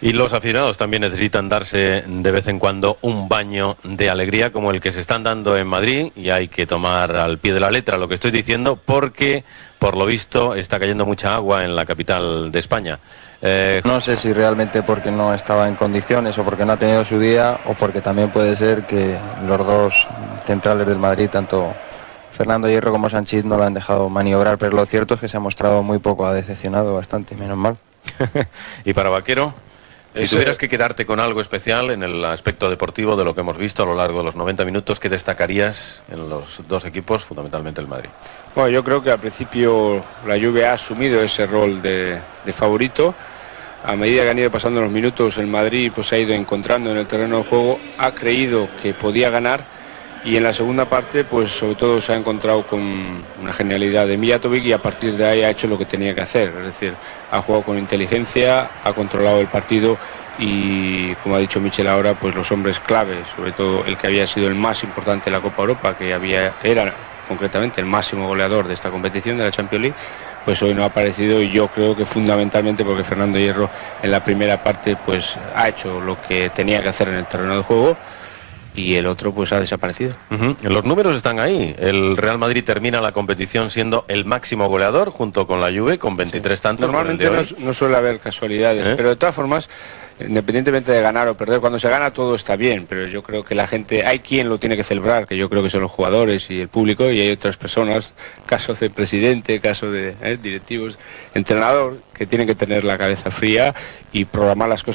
Y los aficionados también necesitan darse de vez en cuando un baño de alegría como el que se están dando en Madrid, y hay que tomar al pie de la letra lo que estoy diciendo porque, por lo visto, está cayendo mucha agua en la capital de España. No sé si realmente porque no estaba en condiciones o porque no ha tenido su día o porque también puede ser que los dos centrales del Madrid, tanto Fernando Hierro como Sanchís, no lo han dejado maniobrar, pero lo cierto es que se ha mostrado muy poco, ha decepcionado bastante, menos mal. ¿Y para Vaquero? Si tuvieras que quedarte con algo especial en el aspecto deportivo de lo que hemos visto a lo largo de los 90 minutos, ¿qué destacarías en los dos equipos, fundamentalmente el Madrid? Bueno, yo creo que al principio la Juve ha asumido ese rol de favorito. A medida que han ido pasando los minutos, el Madrid pues se ha ido encontrando en el terreno de juego, ha creído que podía ganar y en la segunda parte pues sobre todo se ha encontrado con una genialidad de Mijatovic y a partir de ahí ha hecho lo que tenía que hacer, es decir, ha jugado con inteligencia, ha controlado el partido y como ha dicho Michel ahora, pues los hombres clave, sobre todo el que había sido el más importante de la Copa Europa, que era concretamente el máximo goleador de esta competición, de la Champions League, pues hoy no ha aparecido y yo creo que fundamentalmente porque Fernando Hierro en la primera parte pues ha hecho lo que tenía que hacer en el terreno de juego y el otro pues ha desaparecido. Los números están ahí. El Real Madrid termina la competición siendo el máximo goleador junto con la Juve con 23 tantos. Normalmente no suele haber casualidades, pero de todas formas independientemente de ganar o perder, cuando se gana todo está bien, pero yo creo que la gente, hay quien lo tiene que celebrar, que yo creo que son los jugadores y el público, y hay otras personas, casos de presidente, casos de directivos, entrenador, que tienen que tener la cabeza fría y programar las cosas